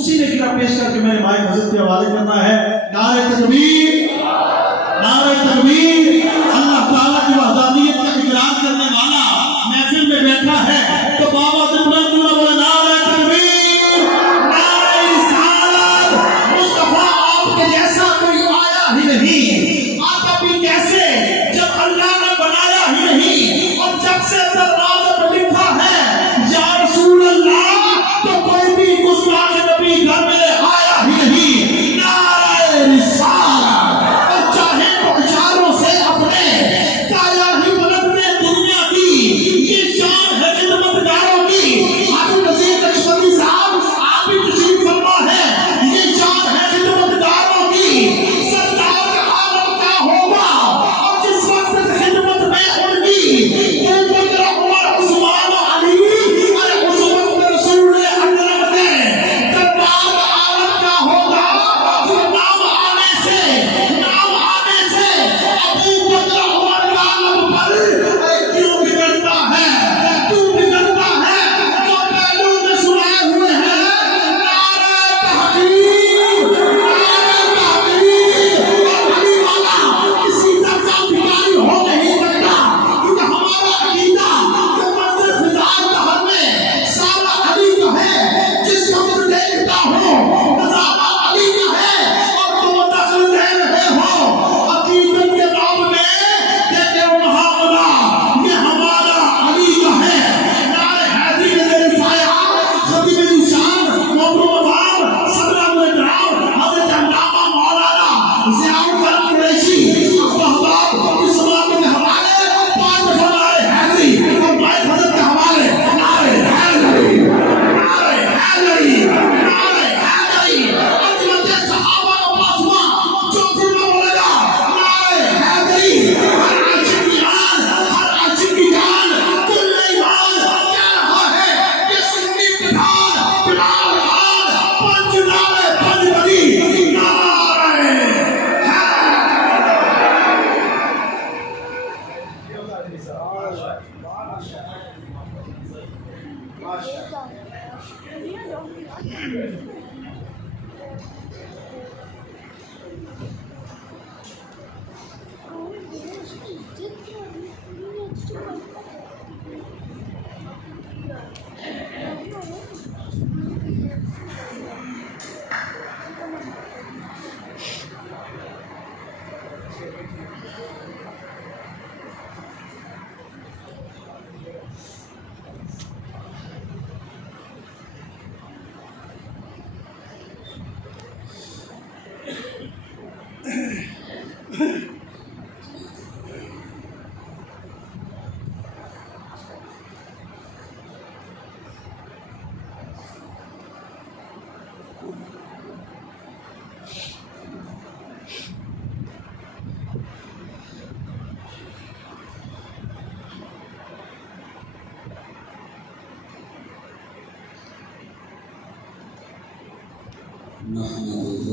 اسی نے گرا پیش کر کے میرے بھائی حضرت کے حوالے کرنا ہے. نعرہ تکبیر، نعرہ تکبیر. اللہ تعالیٰ کی وحدانیت کا اقرار کرنے والا محفل میں بیٹھا ہے تو بابا سے بلند نہ بولے نعرہ تکبیر، نعرہ رسالت. مصطفیٰ آپ کے جیسا کوئی آیا ہی نہیں. آقا بھی کیسے جب اللہ نے بنایا ہی نہیں، اور جب سے دروازے پہ لکھا ہے یا رسول اللہ تو کوئی بھی گستاخ نبی گھر میں آیا ہی نہیں. نعرہ رسالت. اور چاہے تو اشاروں سے اپنے کایا ہی بلند میں دنیا کی یہ شان ہے خدمتگاروں کی. حاجی نذیر نقشبندی صاحب آپ بھی تشریف فرما ہے، یہ شان ہے خدمتگاروں کی. سرکار عالم کیا ہوگا اور جس وقت خدمت میں ان کی ابو بکر عمر عثمان علی، ارے اس وقت رسول اکرم نے دربار عالم کیا ہوگا. جو نام آنے سے ابو بکر عمر کا لب پر کیوں بگڑتا ہے، تو بگڑتا ہے جو پہلو میں سنائے ہوئے ہیں. نعرہ تحقیق، نعرہ تحقیق. اور علی والا کسی درجہ بھکاری ہو نہیں سکتا، کیونکہ ہمارا عقیدہ جو منظر فضائل دہر میں سارا علی کا ہے. جس وقت دیکھتا ہوں نظارہ علی کا ہے اور تم دخل دے رہے ہو عقیدت کے نام میں کہ محاورہ یہ ہمارا علی کا ہے. نعرہ حیدری نے میرے سایہ خطیب نشان محترم امام صدر احترام حضرت علامہ مولانا ضیاء الکرم قریشی احباب اس موقع کے حوالے 5 دفعہ نعرہ حیدری اور بائیں حضرت کے حوالے نعرہ حیدری، نعرہ حیدری، نعرہ حیدری. عظمت صحابہ کا پاسما جو کلمہ بولے گا نعرہ حیدری. ہر عاشق کی آن، ہر عاشق کی جان، کل ایمان کہہ رہا ہے کہ سنی پٹھان بلال خان پنج نعرہ پنج بلی نعرہ حیدری. نحمده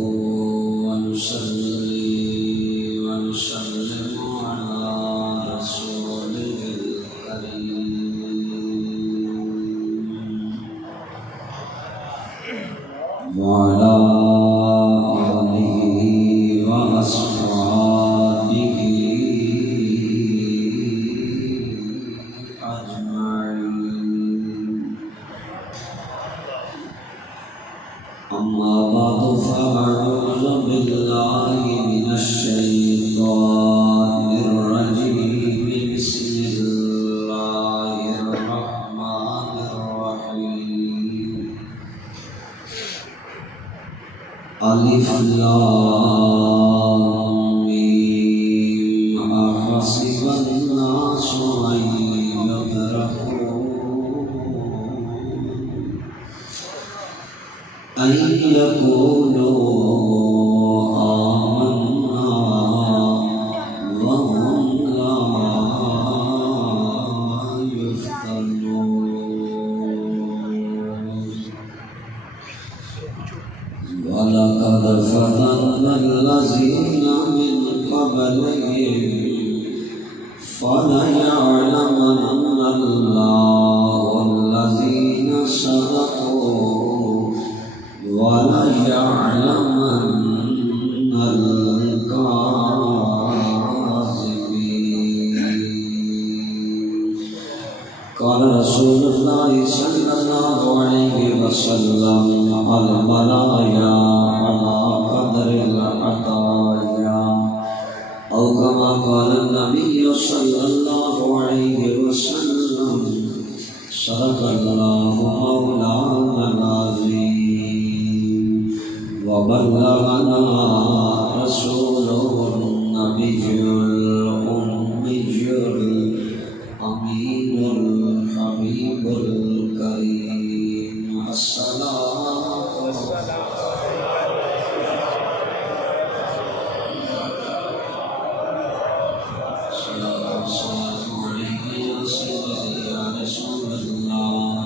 ونصلي ونسلم على رسوله الكريم وعلى آله وأصحابه أجمعين. أما بعد فأعوذ بالله من الشيطان الرجيم. بسم الله الرحمن الرحيم. ألف لام ميم. أحسب الناس أن يقولوا آمنا وهم لا يفتنون. ولقد فتنا الذين من قبلهم فليعلمن الله الذين صدقوا وَلَيَعْلَمَنَّ الْكَاذِبِينَ قال رسول الله صلى الله عليه وسلم البلايا على قدر العطايا أو كما قال النبي صلى الله عليه وسلم صدق الله مولانا العظيم وبلغنا رسوله النبي الأمي الأمين الحبيب الكريم الصلاة والسلام عليك يا سيدي يا رسول الله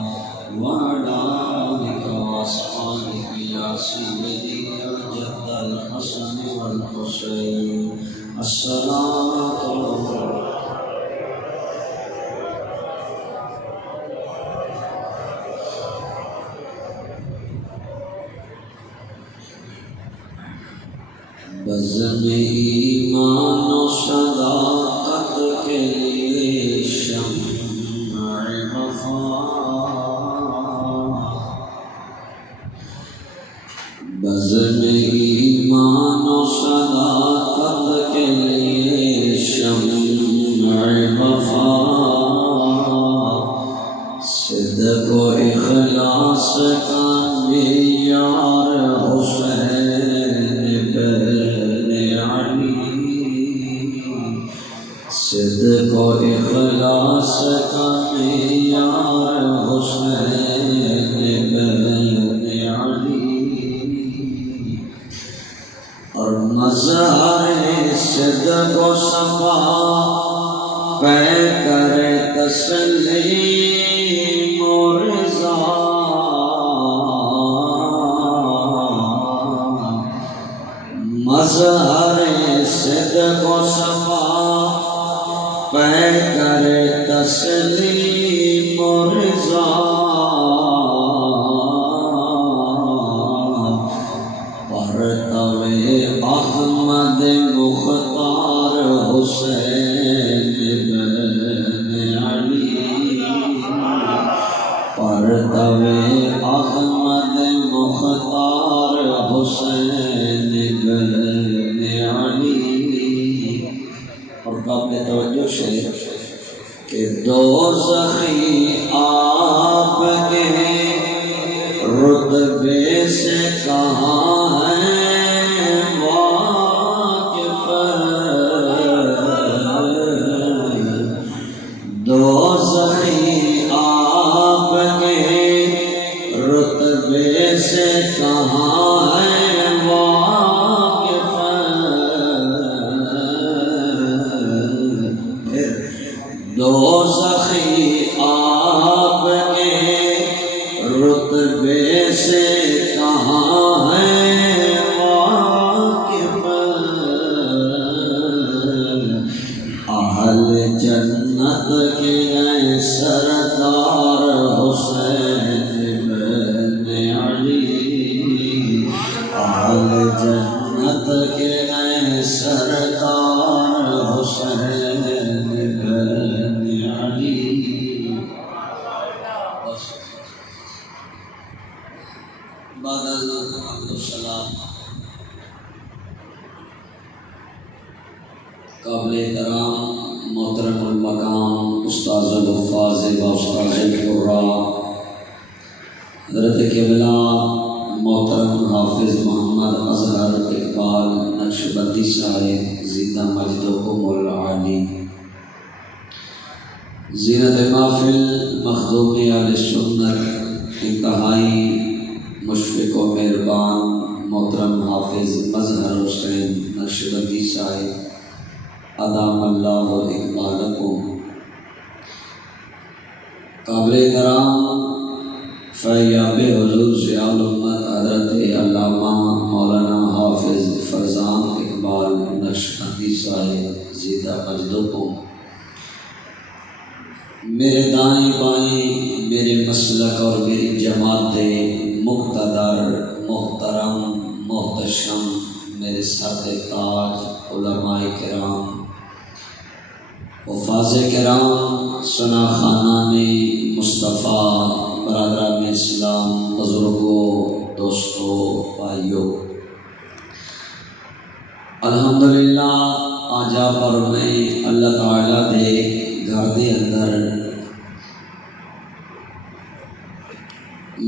وعلى آلك وأصحابك يا سيدي يا جد الحسن والحسين الصلاة بزم ایمان و صداقت کے لیے شمع وفا بزم ایمان و صداقت کے لیے شمع وفا صدق و اخلاص کا معیار حسین صدق و اخلاص کا معیار حسین بن علی اور مظہر صدق و صفا پہ کر تسلیم و رضا مظہر صدق و صفا پہ کر تسلیم و رضا پرتو احمد مختار حسین بن علی پرتو احمد مختار حسین بن علی اور قابل توجہ شعر کہ دوزخی آپ کے رتبے سے کہاں ہیں واقف دوزخی آپ کے رتبے سے کہاں ہیں واقف دوزخی آپ کے رتبے سے کہاں ہے واقف اہل جنت کے نئے سردار حسین بن علی اہل جنت کے نئے سردار حسین قابل احترام محترم المقام استاذ الحفاظ و استاذ القراء حضرت قبلہ محترم حافظ محمد اظہر اقبال نقشبندی صاحب زندہ مجدکم العالی زینت محفل مخدوم اہل سنت انتہائی مشفق و مہربان محترم حافظ مظہر حسین نقشبندی صاحب ادام اللہ اقبالکم قابل احترام فیاب حضور ضیاء الامت حضرت علامہ مولانا حافظ فرزان اقبال نقشبندی صاحب زندہ مجدکم میرے دائیں بائیں میرے مسلک اور میری جماعت مقتدر محترم محتشم میرے سر تاج علماء کرام حفاظ کرام سنا خانان مصطفیٰ برادران اسلام بزرگوں دوستوں بھائیوں الحمدللہ آجا پر میں اللہ تعالیٰ دے گھر دے اندر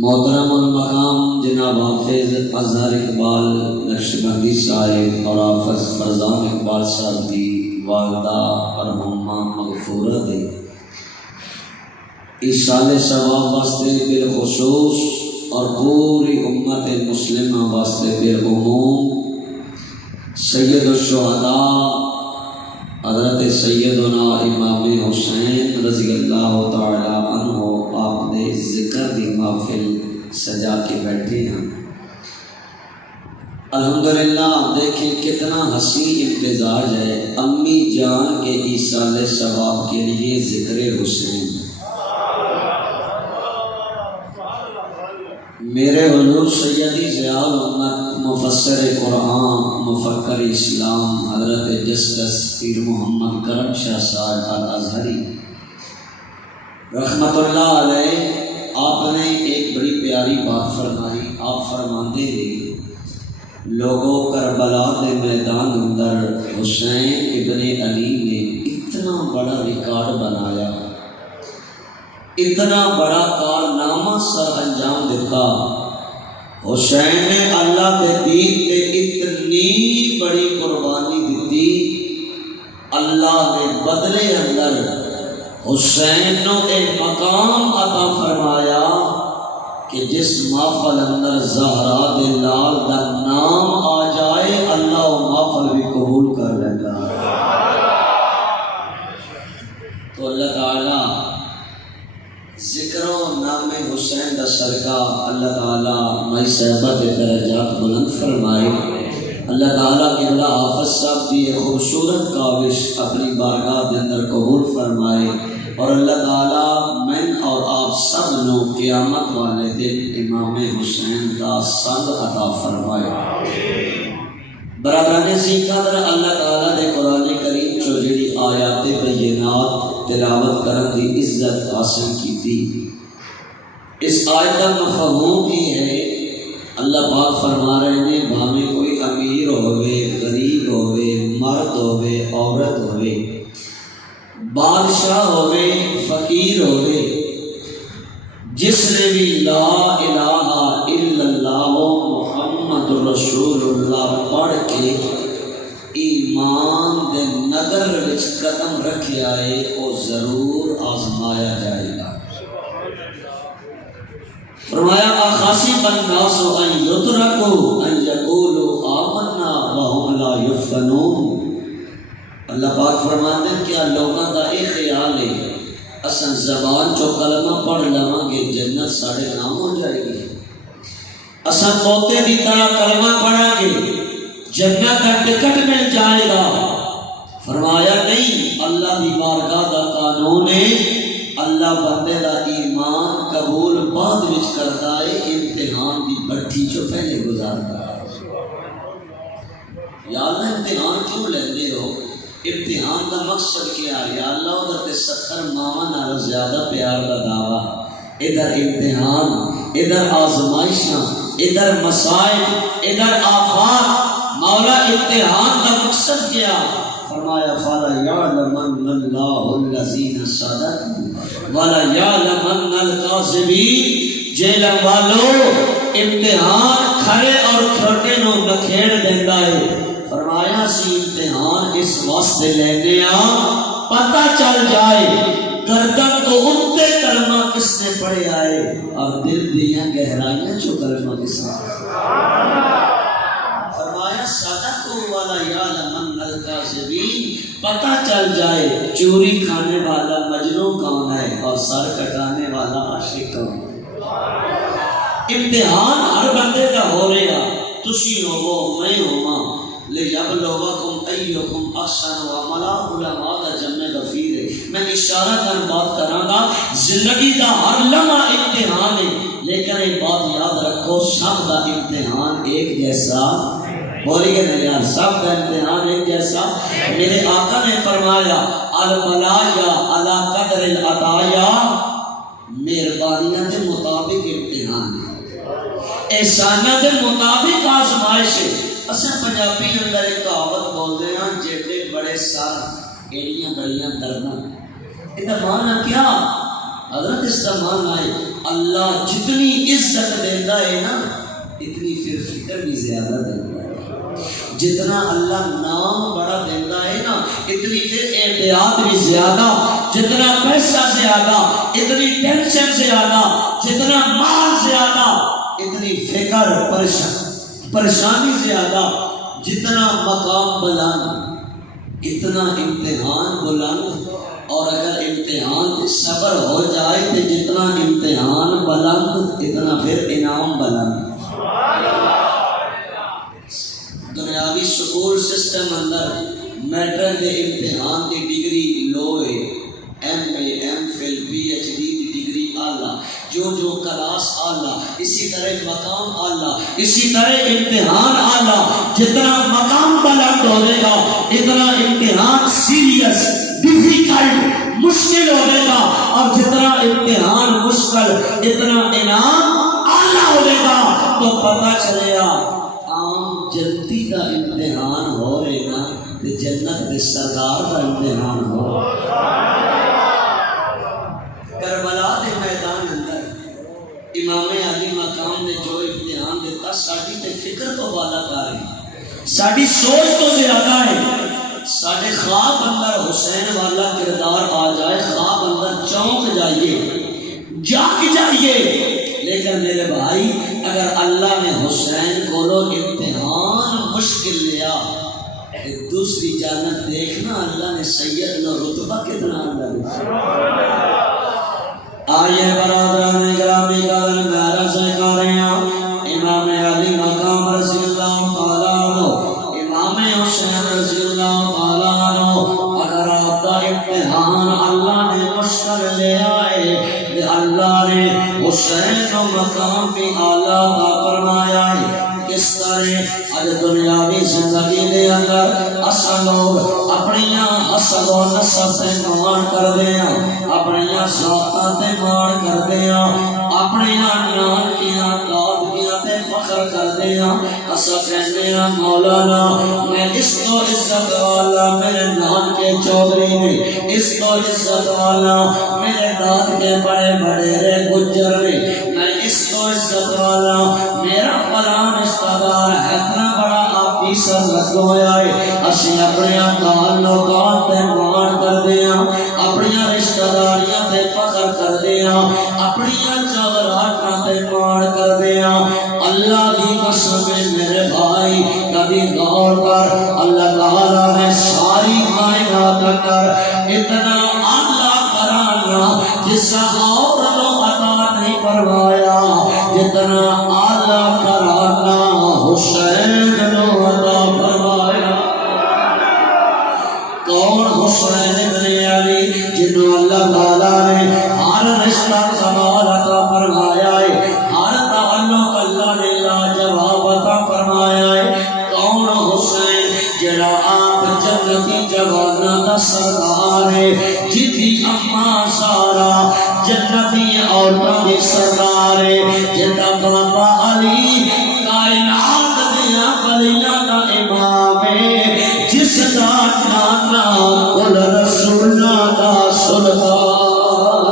محترم المقام جناب حافظ اظہر اقبال نقشبندی صاحب اور حافظ فرزان اقبال صاحب دی والدہ مرحومہ مغفورہ دے ایصال ثواب واسطے بالخصوص اور پوری امت مسلمہ واسطے بالعموم سید الشہداء حضرت سیدنا امام حسین رضی اللہ تعالی عنہ آپ نے ذکر دی محفل سجا کے بیٹھے ہیں۔ الحمدللہ دیکھیں کتنا حسین امتزاج ہے، امی جان کے ایصال ثواب کے لیے ذکر حسین۔ میرے حضور سیدی ضیاء الامت مفسر قرآن مفکر اسلام حضرت جسٹس پیر محمد کرم شاہ صاحب الازہری رحمت اللہ علیہ، آپ نے ایک بڑی پیاری بات فرمائی۔ آپ فرماتے ہیں لوگوں کربلا کے میدان اندر حسین ابن علی نے اتنا بڑا ریکارڈ بنایا، اتنا بڑا کارنامہ سر انجام دیتا۔ حسین نے اللہ کے دین پہ اتنی بڑی قربانی دیتی، اللہ نے بدلے اندر حسین نو ایک مقام عطا فرمایا کہ جس محفل اندر زہرا دے لال دا نام آ جائے اللہ وہ محفل بھی قبول کر لیتا۔ تو اللہ تعالیٰ ذکر و نام حسین دا صدقہ اللہ تعالیٰ مائی صحبت درجات بلند فرمائے۔ اللہ تعالیٰ کے بلا حافظ صاحب دی خوبصورت کاوش اپنی بارگاہ دے اندر قبول فرمائے، اور اللہ تعالیٰ میں اور آپ سب نو قیامت والے دن امام حسین دا سنگ عطا فرمائے۔ برادران سی قدر اللہ تعالیٰ نے قرآن کریم چو جڑی آیات بینات تلاوت کرن دی عزت حاصل کی تھی، اس آیت کا مفہوم یہ ہے اللہ پاک فرما رہے ہیں بھامے کوئی امیر ہوئے غریب ہوئے مرد ہوئے عورت ہوئے بادشاہ ہوئے فقیر ہوئے، جس نے بھی لا الہ الا اللہ محمد رسول اللہ پڑھ کے ایمان دے نگر وچ قدم رکھے آئے وہ ضرور آزمایا جائے گا۔ فرمایا اخاسب الناس ان یترکوا ان یقولوا آمنا وهم لا یفتنون۔ اللہ پاک فرماتے ہیں کیا لوگوں کا ایک خیال ہے اساں زبان چو کلمہ پڑھ لواں گے جنت ساڑھے نام ہو جائے گی، اساں طوطے دی طرح کلمہ پڑھاں گے جنت کا ٹکٹ مل جائے گا۔ فرمایا نہیں، اللہ دی بارگاہ دا قانون ہے اللہ بندے دا ایمان قبول بعد وچ کرتا ہے، امتحان دی بٹھی چو پہلے گزارتا ہے۔ یا اللہ امتحان کیوں لیندے ہو؟ امتحان کا مقصد کیا ہے؟ یا اللہ ادھر تے 70 ماواں نال زیادہ پیار دا دعویٰ، ادھر امتحان، ادھر آزمائشاں، ادھر مسائل، ادھر آفات۔ مولا امتحان کا مقصد کیا؟ فرمایا فَلَيَعْلَمَنَّ اللَّهُ الَّذِينَ صَدَقُوا وَلَيَعْلَمَنَّ الْكَاذِبِينَ۔ جیلم والو امتحان کھڑے اور کھوٹے نو نکھیڑ دیتا ہے۔ فرمایا سی امتحان اس واسطے لینے پتہ چل جائے گردن کو اٹھتے کلمہ کس نے پڑھے آئے اور دل دیا گہرائیاں چو کلمہ کس نے۔ فرمایا صدقوا وَلَيَعْلَمَنَّ الْكَاذِبِينَ، پتہ چل جائے چوری کھانے والا مجنوں کون ہے اور سر کٹانے والا عاشق کون ہے۔ امتحان ہر بندے کا ہو رہا، تسی ہو میں ہوا، لِيَبْلُوَكُمْ أَيُّكُمْ أَحْسَنُ عَمَلًا۔ علماء کا جمع غفیر ہے، میں اشارہ کر بات کراں گا، زندگی کا ہر لمحہ امتحان ہے، لیکن ایک بات یاد رکھو سب کا امتحان ایک جیسا بولیے نا یار، سب کا امتحان ایک جیسا؟ میرے آقا نے فرمایا البلایا علی قدر العطایا، مہربانیاں کے مطابق امتحان ہے، احساناں کے مطابق آزمائش ہے۔ اساں پنجابی اندر ایک کہاوت بولتے ہیں، جیڑے بڑے سر ایڑیاں بڑیاں درداں، اس کا معنی کیا حضرت؟ اس کا معنی ہے اللہ جتنی عزت دیتا ہے نا، اتنی پھر فکر بھی زیادہ دیتا ہے، جتنا اللہ نام بڑا دیتا ہے نا، اتنی پھر احتیاط بھی زیادہ، جتنا پیسہ زیادہ اتنی ٹینشن زیادہ، جتنا مال زیادہ اتنی فکر پریشانی زیادہ، جتنا مقام بلند اتنا امتحان بلند، اور اگر امتحان سے صبر ہو جائے تو جتنا امتحان بلند اتنا پھر انعام بلند۔ دنیاوی سکول سسٹم اندر میٹرک کے امتحان کی ڈگری لو ہے، M A M Phil P H D کی ڈگری اعلیٰ، جو کلاس اعلیٰ، اسی طرح مقام اعلیٰ، اسی طرح امتحان اعلیٰ، جتنا مقام بلند ہوگے گا اتنا امتحان سیریس ڈیفیکلٹ مشکل ہوگے گا، اور جتنا امتحان مشکل اتنا انعام اعلیٰ ہوگے گا۔ تو پتہ چلے گا عام جنتی کا امتحان ہو رہے نا، تو جنت کے سرکار کا امتحان ہو۔ کربلا کے میدان اندر امام علی مقام نے جو امتحان دیتا، ساڑی تے فکر تو بالا کر رہی، ساڑی سوچ تو زیادہ ہے، ساڑے خواب اندر حسین والا کردار آ جائے، خواب اندر چونک جائیے، جاگ جائیے۔ لیکن میرے بھائی، اگر اللہ نے حسین کو لو امتحان مشکل لیا، دوسری جانب دیکھنا اللہ نے سید نو رتبہ کتنا اللہ دیا۔ آئیے برادران گرامی قدر میرا سے کر رہے ہیں، امام علی مقام رضی اللہ تعالیٰ عنہ، امام حسین رضی اللہ تعالیٰ عنہ، اگر آپ کا امتحان اللہ نے مشکل لے آئے، اللہ نے حسین و مقام بھی اعلیٰ کا فرمایا ہے۔ کس طرح آج دنیاوی زندگی دے اندر اسا لوگ اپنیاں حسد و نسب سے مان کر دیا، اپنیاں ذاتاں تے مان کر دیا، اپنیاں نانکیاں دادگیاں تے فخر کر دیا۔ اسا کہنے ہیں مولانا میں اس تو عزت والا میرے نان کے چودھری نے، اس تو عزت والا میرے داد کے بڑے بڑے گجر نے، میں اس تو عزت والا میرا فلان رشتہ دار ہے، اتنا بڑا آفیسر لگ ہویا ہے۔ اسی اپنے تعلقات تے مان کر دیا، اپنی رشتہ داریاں تے فخر کر دیا، اپنی چودراہٹاں تے مان کر دیا۔ اللہ کی قسم میرے بھائی، کبھی غور کر، اللہ تعالیٰ نے ساری کائنات اندر اتنا اعلیٰ کرانا جس اور نو عطا نہیں فرمایا، جتنا اعلیٰ کرانا حسین نو عطا فرمایا۔ کون؟ حسین بن علی، جنہوں اللہ تعالیٰ نے ہر رشتہ کمال عطا فرمایا ہے، ہر تعلق اللہ نے لاجواب عطا فرمایا ہے۔ کون؟ حسین، جڑا آپ جنتی جواناں دا سردار ہے، جدی اماں سارا جنتی عورتاں دی سردار ہے، جدا بابا علی کائنات دیا ولیاں دا امام ہے، جس دا نانا کل رسولہ دا سلطان۔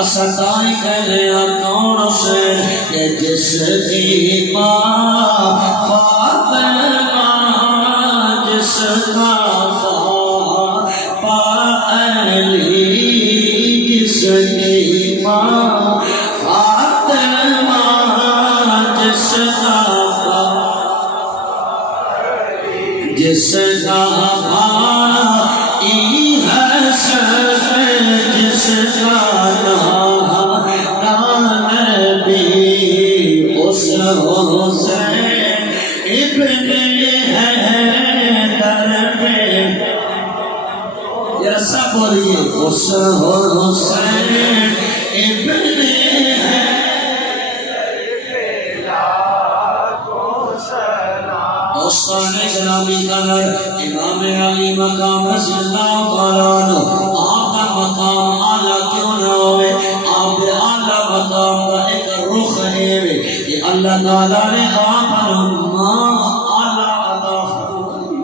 اسا تائی کہنے کون حسین کہ جس کی ماں فاطمہ، جس کا پاپا علی، جس کی ماں فاطمہ، جس کا جس کا بھائی حسن، جس کا نام بھی اس حسین ابن حیدر میں، ذرا سب بولیے اس حسین ابن حیدر۔ استاد گرامی قدر امام علی مقام رضی اللہ تعالیٰ عنہ آپ کا مقام اعلیٰ کیوں نہ ہوئے؟ آپ کے اعلیٰ مقام کا ایک رخ ہے کہ اللہ تعالیٰ نے آپ ماں اعلیٰ عطا فرمائی۔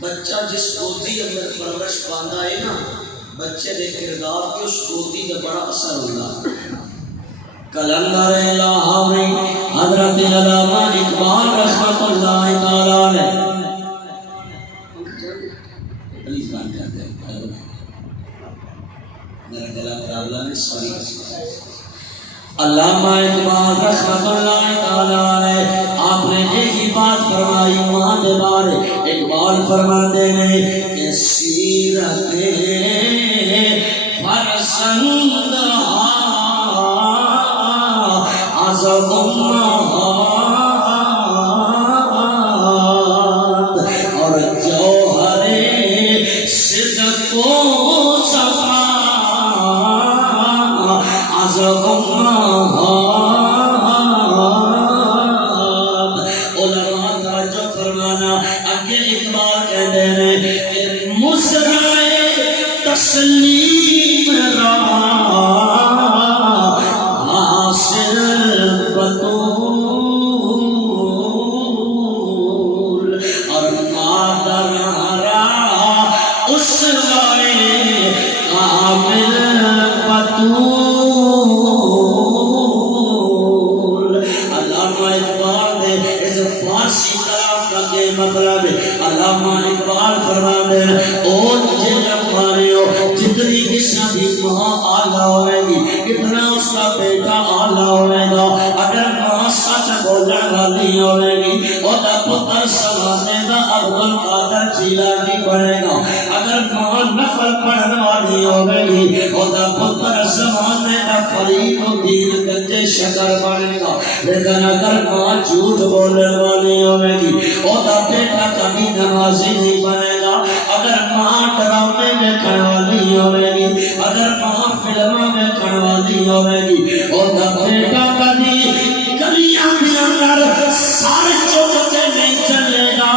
بچہ جس گودی اندر پرورش پاندا ہے نا، بچے دے کردار کے اس گودی کا بڑا اثر ہوتا ہے۔ کلندر لاہوری حضرت علامہ اقبال رحمۃ اللہ تعالیٰ علیہ پلیز بند کر دیں، میرا گلا خراب ہے، سوری۔ علامہ اقبال رحمۃ اللہ تعالیٰ علیہ آپ نے ایک ہی بات فرمائی ماں کے بارے۔ اقبال فرماتے ہیں کہ سیرت فرزند اور جوہر صدق و صفا از علماء توجہ فرمانا۔ اگے اقبال کہتے ہیں کہ مزرعے تسلیم را حاصل بطول اور مادر را اسوائے کامل بطول۔ علامہ اقبال نے اس فارسی کلام کا کہ مطلب ہے، علامہ اقبال فرماتے ہیں اور مجھے جب ماریو جتنی قسم کی ماں اعلیٰ ہوئے گی اتنا اس کا بیٹا اعلیٰ ہوئے گا۔ اگر ماں سچ بولنے والی ہوئے گی اور پتر سمانے کا عبد القادر جیلانی بنے گا۔ اگر ماں نفل پڑھنے والی ہوئے گی اور پتر زمانے کا فرید الدین گنجے شکر بنے گا۔ لیکن اگر ماں جھوٹ بولنے والی ہوئے گی اور بیٹا کبھی نمازی نہیں بنے گا۔ اگر ماں ڈرامے میں کھڑوالی ہوئے گی، اگر ماں فلموں میں کھڑوالی ہوئے گی اور بیٹا کبھی گلیاں بھی اندر سارے چوکتے نہیں چلے گا۔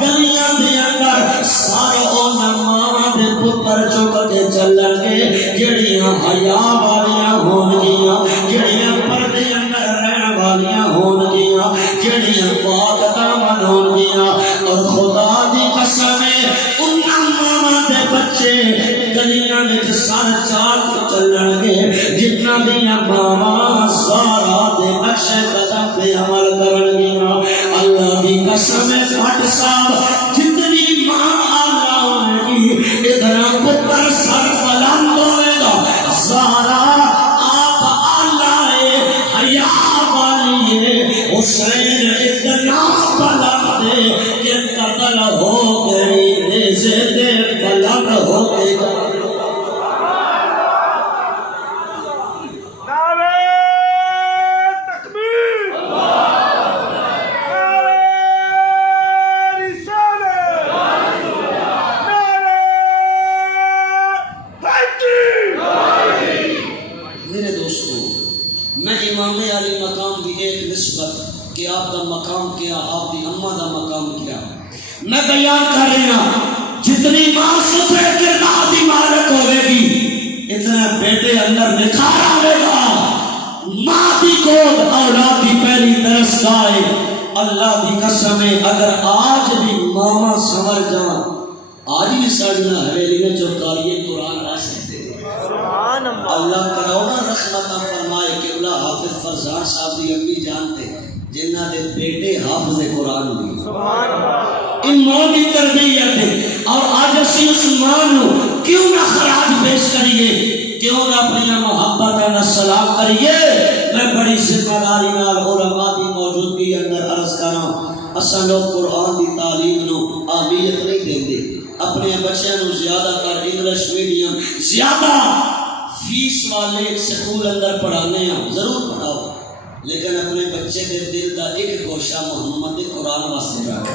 گلیاں بھی اندر سارے ماں دے پتر چوکتے چلن گے جڑیاں حیا والیاں ہون گیاں، جڑیاں پردے اندر رہن والیاں ہون گیاں، جڑیاں پاک دامن ہون گیاں۔ اور خدا دی قسم ہے ان ماں دے بچے گلیاں وچ سر چال کے چلن گے جتنا بھی ماں سارا دے نقش قدم پہ عمل کرن گیاں۔ اللہ دی قسم ہے بھٹ صاحب جتنی ماں اعلیٰ ہوئے گی اتنا پتر سر بلند ہوئے گا۔ زہرا آپ اعلیٰ ہے، حیا والی ہے، حسین اتنا بلند ہے کہ قتل ہو گئی نیزے دے بلند ہو گئی۔ کہ آپ کا مقام کیا، آپ کی اماں کا مقام کیا میں بیان کر رہی ہوں۔ جتنی ماں ستھرے کردار کی مالک ہوئے گی اتنا بیٹے اندر نکھار آئے گا۔ ماں کی گود اولاد کی پہلی ترس گائے۔ اللہ کی قسم ہے اگر آج بھی ماما سمر جان آج بھی ساڑھنا حویلی میں چوکاریے قرآن آ سکتے ہیں۔ اللہ کروڑا رحمتہ فرمائے کہ اللہ حافظ فرزان صاحب دی امی جانتے ہیں جنہ دے بیٹے حافظ قرآن ہوئی۔ ان ماں کی تربیت ہے اور آج اسی اس ماں نو کیوں نہ خراج پیش کریے، کیوں نہ اپنی محبت نہ سلام کریے۔ میں بڑی ذمہ داری نال علماء کی موجودگی اندر عرض کراں اساں لوگ قرآن دی تعلیم نو اہمیت نہیں دیندے، اپنے بچیاں نو زیادہ کر انگلش میڈیم زیادہ فیس والے سکول اندر پڑھانے ہیں، ضرور پڑھاؤ لیکن اپنے بچے دے دل دا ایک گوشہ محمد قرآن واسطے رکھو۔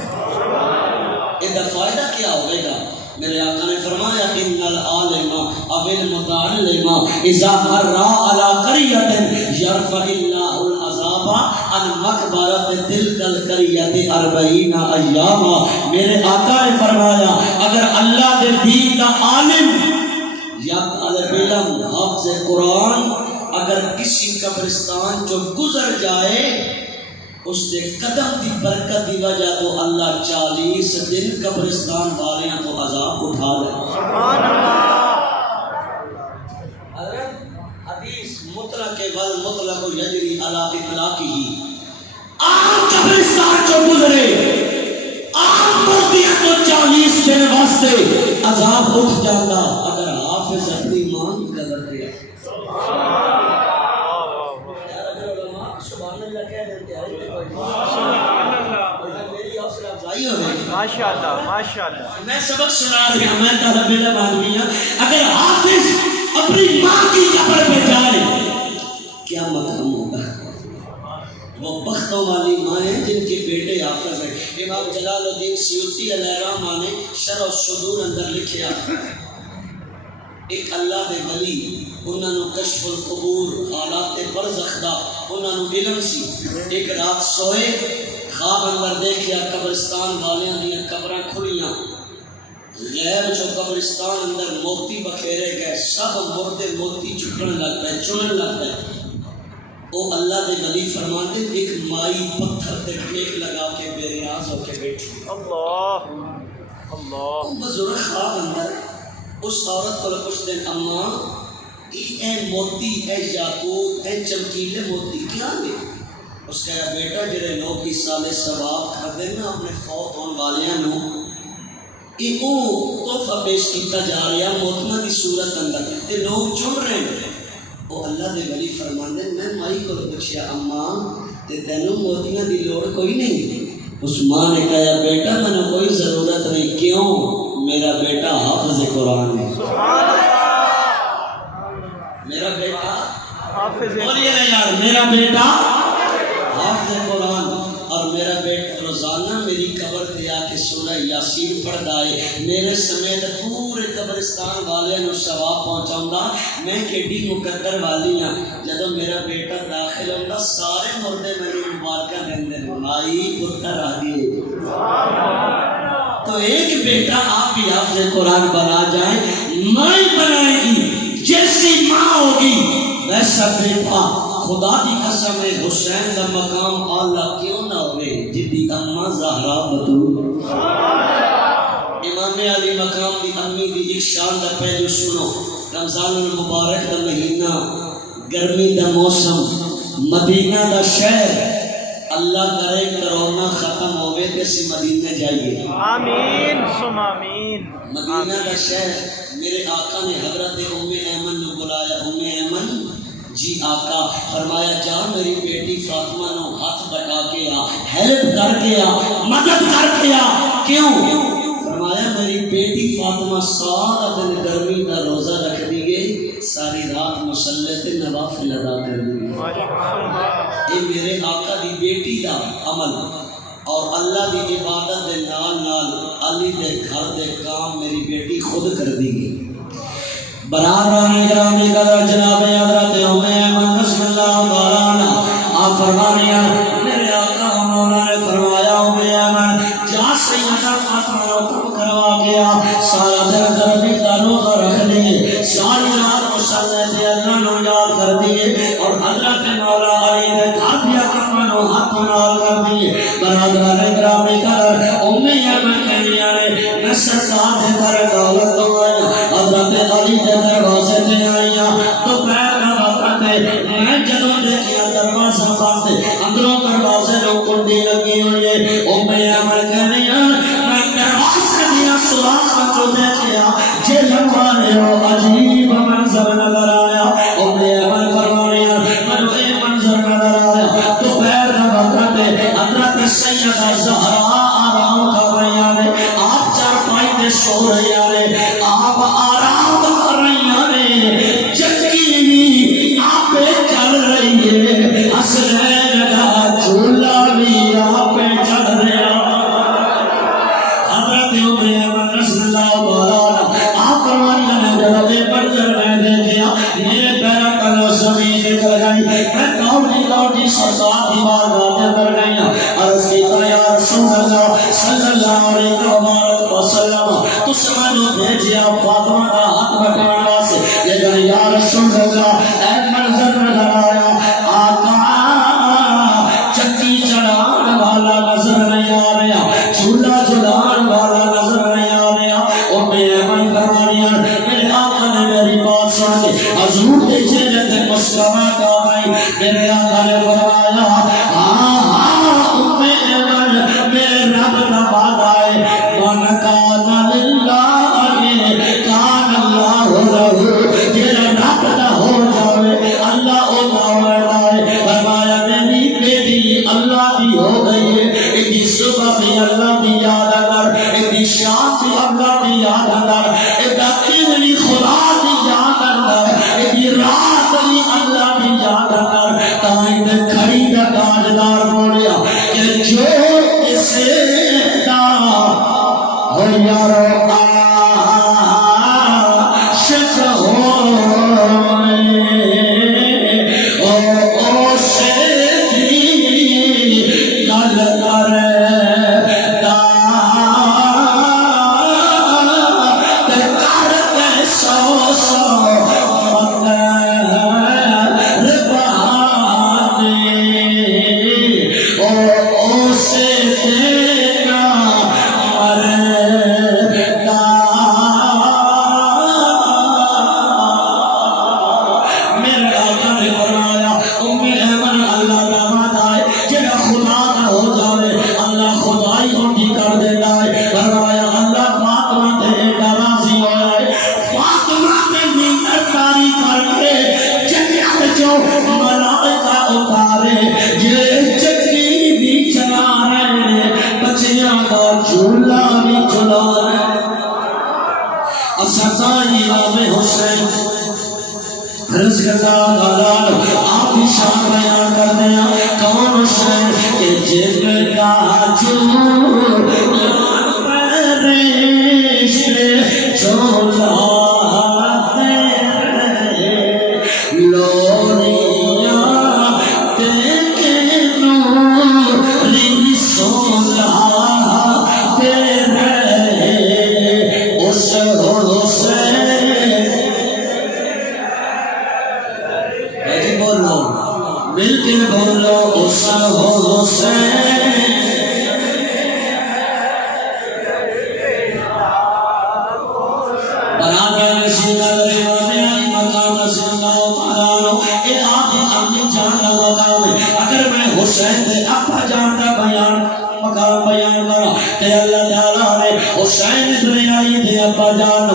اس کا فائدہ کیا ہوئے گا؟ میرے آقا نے فرمایا ان العالم او المتعلم اذا مر علی قریۃ یرفع اللہ العذاب ان مقبرت تلک القریۃ 40 ایاما، میرے آقا نے فرمایا اگر اللہ دے دین دا عالم یا طالب علم حافظ قرآن اگر کسی قبرستان جو گزر جائے اس دے قدم دی برکت دی وجہ تو اللہ 40 دن قبرستان والیاں تو عذاب اٹھا لے. سبحان اللہ. حدیث مطلق والمطلق یجری علی اطلاقہ، عام قبرستان جو گزرے عام مردیاں تو 40 دن واسطے عذاب اٹھ جاتا اگر حافظ اپنی ماں کی قدر کیا. میں سبق سنا رہا ہوں، میں طالب علم آدمی ہوں. اگر حافظ اپنی ماں کی قبر پہ جائے کیا مقام ہوگا؟ وہ بختوں والی مائیں جن کے بیٹے حافظ ہیں. امام جلال الدین سیوطی علیہ الرحمہ نے شرح الصدور اندر لکھیا ایک اللہ دے ولی انہوں نے کشف القبور حالات برزخ دا انہوں نے علم سی. ایک رات سوئے خواب اندر دیکھیا قبرستان والیاں دیاں قبراں کھلیاں، غیب جو قبرستان اندر موتی بکھیرے گئے، سب مردے موتی چکن لگ پے چنن لگ پے. او اللہ دے ولی فرماتے ایک مائی پتھر تے ٹیک لگا کے بے ریاض ہو کے بیٹھی. اللہ اللہ. بزرگ خواب اندر اس عورت کو کچھ دن اماں اے موتی اے یاقوت اے چمکیلے موتی کیا دے؟ اس کا بیٹا جڑے لوگ اس سال ثواب کھاتے نا اپنے فوت ہون والیاں نو یہ تحفہ پیش کیتا جا رہا موتیاں دی صورت اندر تے لوگ چن رہے ہیں. وہ اللہ دے ولی فرماندے میں مائی کو پوچھیا اماں تے تینوں موتیاں دی لوڑ کوئی نہیں؟ اس ماں نے کہا بیٹا مجھے کوئی ضرورت نہیں. کیوں؟ میرا بیٹا حافظ قرآن ہے. میرا بیٹا حافظ، بولیے نا یار، میرا بیٹا حافظ قرآن اور میرا بیٹا روزانہ میری قبر پہ آ کے سورہ یاسین پڑھتا ہے. میرے سمیت پورے قبرستان والے نو ثواب پہنچاؤں. میں کیڈی مقدر والی ہاں جدو میرا بیٹا داخل ہوتا سارے مردے میری مبارکہ دیں مائی پتر آ گئے. تو ایک بیٹا آپ بھی حافظ قرآن بنا جائیں، مائی بنائے گی جیسی ماں ہوگی ویسا بیٹا. خدا دی قسم ہے حسین کا مقام اعلیٰ کیوں نہ ہوئے جدی اماں زہرا بطول. امام علی مقام دی امی دی ایک شان دا پہلو سنو. رمضان المبارک دا مہینہ، گرمی دا موسم، مدینہ دا شہر. اللہ کرے کرونا ختم ہوئے تے اسی مدینہ جائیے. آمین ثم آمین. مدینہ دا شہر. میرے آقا نے حضرت ام ایمن نے بلایا. ام ایمن جی آقا. فرمایا جا میری بیٹی فاطمہ نو ہاتھ بٹا کے آ، ہیلپ کر کے آ، مدد کر کے آ. کیوں؟ فرمایا میری بیٹی فاطمہ سارا دن گرمی کا روزہ رکھ دیے، ساری رات مصلی تے نوافل ادا کر دیے. یہ میرے آقا دی بیٹی دا عمل اور اللہ دی عبادت دے نال نال علی دے گھر دے کام میری بیٹی خود کر دی گئی. برادران گرامی قدر جناب حضرت ام ایمن رضی اللہ تعالی عنہ آپ فرمانے ہیں میرے آقا مولا نے فرمایا ام ایمن جا سیدہ فاطمہ کو کم کروا گیا. سارا دن گرمی کا روزہ رکھ دیے، ساری رات مصلی تے اللہ نو یاد کر دیے اور حضرت مولا علی نے گھر دیا کام نو ہاتھ نال کر دیے. برادران گرامی قدر ام ایمن کہنیاں نے میں سرکار دے در دولت تو آیا حضرت علی دے دروازے تے آئیاں. دوپہر کا وقت ہے، میں جدوں دیکھیا دروازہ بند، اندروں دروازے نو کنڈی لگی ہوئی ہے. ام ایمن کہنیاں میں دروازے دیا سوراخاں جو دیکھیا جے لمبارے ہو عجیب منظر نظر آیا. ام ایمن فرمانیاں منو اے منظر نظر آیا. دوپہر کا وقت ہے، حضرت سیدہ زہرا آرام کر رہی ہیں، آپ چارپائی تے سو رہی ہیں، آپ آرام کر رہی ہیں. چکی بھی آپ چل رہی ہے، حسنین کا جھولا بھی آپ چل رہا. حضرت ام ایمن رضی اللہ تعالی آپ فرمایا نے جب منظر میں دیکھا میرے پیروں پر زمین نکل گئی. میں لوٹی لوٹی سرکار دی بارگاہ دے اندر گئیاں عرض کیتا یا رسول اللہ صلی اللہ علیہ وسلم تس مینوں بھیجیا فاطمہ دا ہاتھ بٹان واسطے لیکن یا رسول اللہ اے منظر نظر آیا آقا چکی چڑھان والا نظر نہیں آ رہا چولہا جلان والا نظر نہیں آ رہا اور میرے من فرمانیاں میرے آقا نے میری بات سن کے حضور کے چہرے تے مسکراہٹ آ گئی میرے آقا نے فرمایا میرے رب کا وعدہ ہے من کان للہ کان اللہ لہ جیڑا رب دا ہو جاوے اللہ او دا ہے فرمایا میری بیٹی اللہ دی ہو گئی ہے ایک صبح بھی اللہ دی یاد کر ایک شام بھی اللہ دی یاد کر ایک دقیقی خدا دی یاد کر ایک رات بھی اللہ دی یاد کر تائیں دے کھڑی دا تاجدار بولیا کہ جو اسے دا ہو یارو عاشق ہو آپ بھی شان بیان کرتے ہیں کون حسین کہ جن کا چولا حسین دے اپا جان دا بیان مقام بیان کرا تے اللہ تعالیٰ نے حسین ابن علی دے اپا جان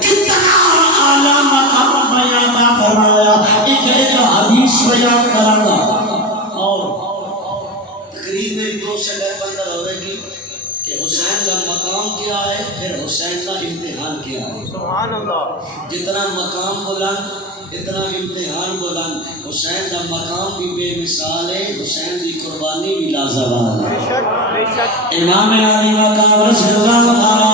کتنا اعلیٰ مقام بیان کا فرمایا ایک حدیث بیان کرانا اور تقریب میں 2 سے 15 ہوئے گی کہ حسین کا مقام کیا ہے پھر حسین کا امتحان کیا ہے سبحان اللہ جتنا مقام بلند اتنا امتحان بلند حسین کا مقام بھی بے مثال ہے حسین کی قربانی بھی لازوال ہے امام علی مقام رسول اللہ تعالیٰ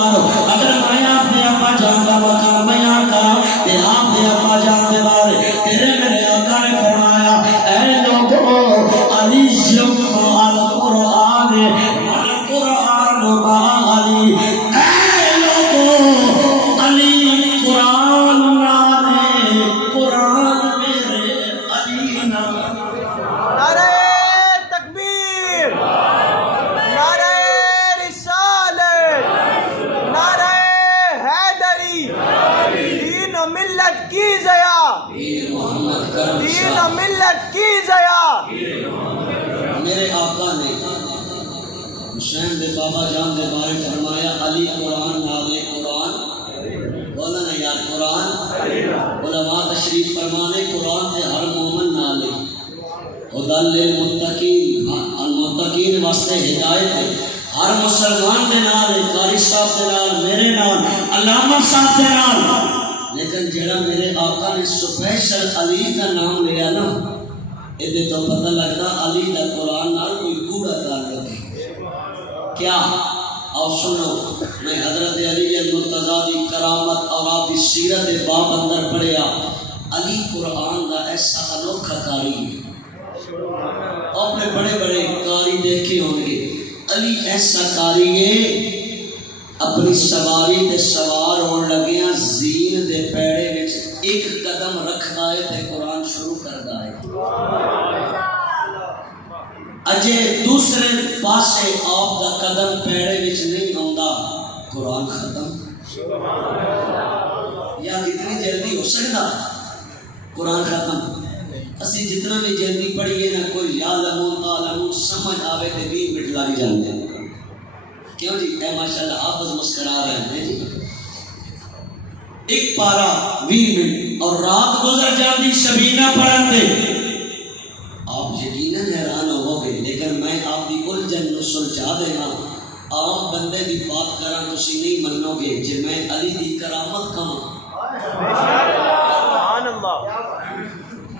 اگر میں آپ نے اپنا جان کا مقام بیان کرا کہ آپ نے اپنا جان دے بارے تیرے میرے آقا نے فرمایا اے لوگوں علی جمع القرآن القرآن با علی اے لوگوں علی قرآن نانے قرآن میرے علی نعرہ تکبیر، نعرہ رسالت، نعرہ حیدری، دین و ملت کی ضیا، دین و ملت کی ضیا۔ میرے آقا نے حسین دے بابا جان دے بارے فرمایا علی قرآن نازل قرآن بولا نا یار قرآن علماء تشریف فرمانے قرآن تے ہر مومن نالے ہدل للمتقین المتقین واسطے ہدایت ہے ہر مسلمان دے نال قاری صاحب دے نال میرے نال علامہ صاحب دے نال لیکن جڑا میرے آقا نے سپیشل علی کا نام لیا نا ادھے تو پتہ لگتا علی دا قرآن نال کوئی گوڑا تعلق ہے کیا اور سنو میں حضرت علی المرتضیٰ دی کرامت اور آپ کی سیرت باب اندر پڑھیا علی قرآن دا ایسا انوکھا کاری ہے میں بڑے بڑے کاری دیکھے ہوں گے، علی ایسا کاری ہے اپنی سواری تے سوار ہون لگیاں زین دے پیڑے وچ ایک قدم رکھدا ہے تے قرآن شروع کردا ہے، اجے دوسرے پاسے آپ دا قدم پیڑے وچ نہیں آندا قرآن ختم۔ یا اتنی جلدی ہو سکتا قرآن ختم؟ اسی جتنا بھی جلدی پڑھیے نا کوئی یعلمون تعلمون سمجھ آوے تے 20 منٹ لگ جاندے ہیں۔ کیوں جی؟ اے ماشاءاللہ حافظ مسکرا رہے ہیں جی، ایک پارا 20 منٹ اور رات گزر جاتی شبینہ پڑھن دے، آپ یقیناً حیران ہو گے، لیکن میں آپ کی الجھن نو سلجھا دینا۔ عام بندے دی بات کراں تسی نہیں منو گے، جے میں علی دی کرامت کہاں سبحان اللہ،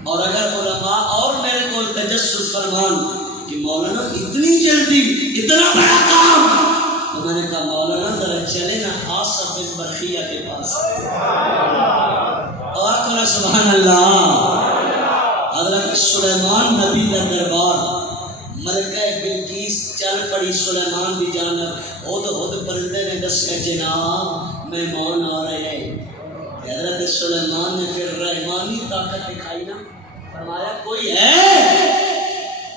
اور اگر علماء اور میرے کو تجسس فرمان کہ مولانا اتنی جلدی اتنا بڑا کام، تو میں نے کہا مولانا ذرا چلے نا آصف بن برخیہ کے پاس، اور کہنا سبحان اللہ۔ حضرت سلیمان نبی کا دربار، ملکہ بلقیس چل پڑی سلیمان کی جانب، ہد پرندے نے دسیا جناب مہمان آ رہے ہیں۔ حضرت سلیمان نے پھر رحمانی طاقت دکھائی نا، فرمایا کوئی ہے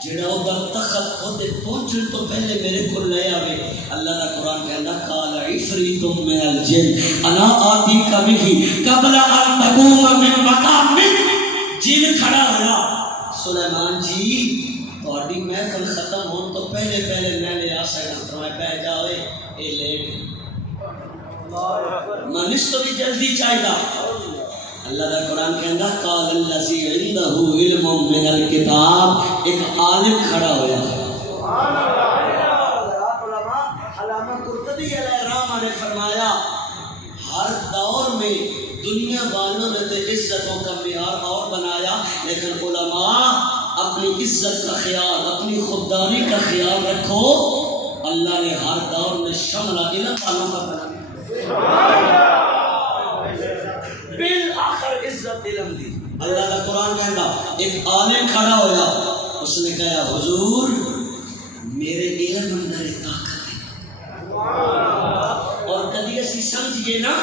جڑا ادھر تخت خود پہنچن تو پہلے میرے کو لے آوے۔ اللہ کا قرآن کہنا قال عفریت من الجن انا آتیک بہ قبل ان تقوم من مقامک۔ جن کھڑا ہوا سلیمان جی تہاڈی محفل ختم ہون تو پہلے میں لے آ سکتا، فرمایا بیٹھ جاؤ اے لیٹ، منس تو بھی جلدی چاہیے۔ اللہ کا قرآن کہندا قال الذی عنده علم من الکتاب، ایک عالم کھڑا ہویا۔ علامہ قرطبی علیہ الرحمہ نے فرمایا ہر دور میں دنیا والوں نے تو عزتوں کا معیار اور بنایا، لیکن علماء اپنی عزت کا خیال، اپنی خودداری کا خیال رکھو، اللہ نے ہر دور میں شملہ علم والوں کا بنایا، بالآخر عزت علم دی۔ اللہ کا قرآن کہتا ایک عالم کھڑا ہویا، اس نے کہا حضور میرے علم اندر طاقت ہے، اور کدی اسی سمجھئے نا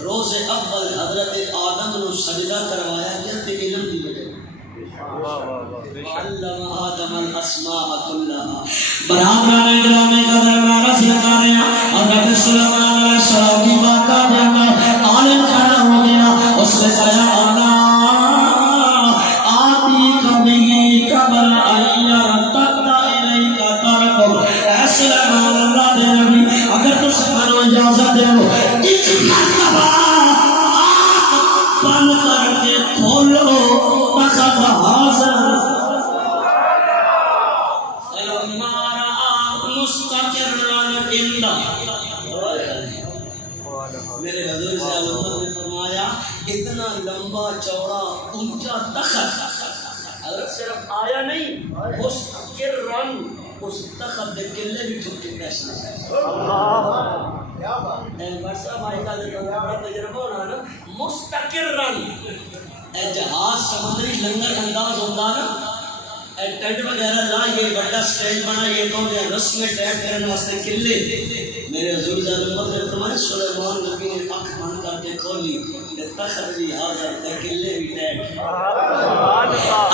روز اول حضرت آدم نو سجدہ کروایا گیا تے علم دی وجہ، علم آدم الاسماء کلها۔ برابران گرامی قدر میں رس لگا رہے ہیں، حضرت سلیمان علیہ السلام کی بات کا دینا عالم کھڑا ہو گیا، اس نے کہا انا آتی کبھی قبل ایار تقتا الیک طرف۔ اے سلیمان اللہ دے نبی اگر تو سمجھو اجازت دے ہو ایک مرتبہ بند کر کے کھولو تخت حاضر میرے حضور صلی اللہ علیہ وسلم نے فرمایا اتنا لمبا چوڑا اونچا تخت، اگر صرف آیا نہیں مستقرن، اس تخت کے قلعے بھی ٹھک کے پیش مستقرن، اے جہاز سمندری لنگر انداز ہوتا نا، اے ٹینٹ وغیرہ لائیے، بڑا سٹیج بنائیے، تو رسمیں ٹیپ کرنے واسطے قلعے۔ میرے حضور صلی اللہ علیہ وسلم فرمائے سلیمان نبی نے آنکھ بند کر کے کھولی، تخت بھی حاضر تے قلعے بھی ٹیپ۔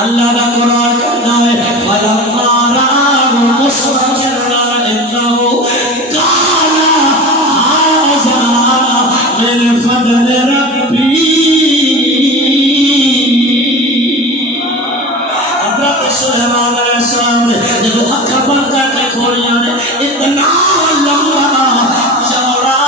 اللہ کا قرآن کہتا ہے فَلَمَّا رَآهُ مُسْتَقِرًّا عِندَهُ قَالَ هَٰذَا مِنْ فَضْلِ رَبِّي۔ حضرت سلیمان علیہ السلام نے جب آنکھ بند کر کے کھولیاں نے اتنا لمبا چوڑا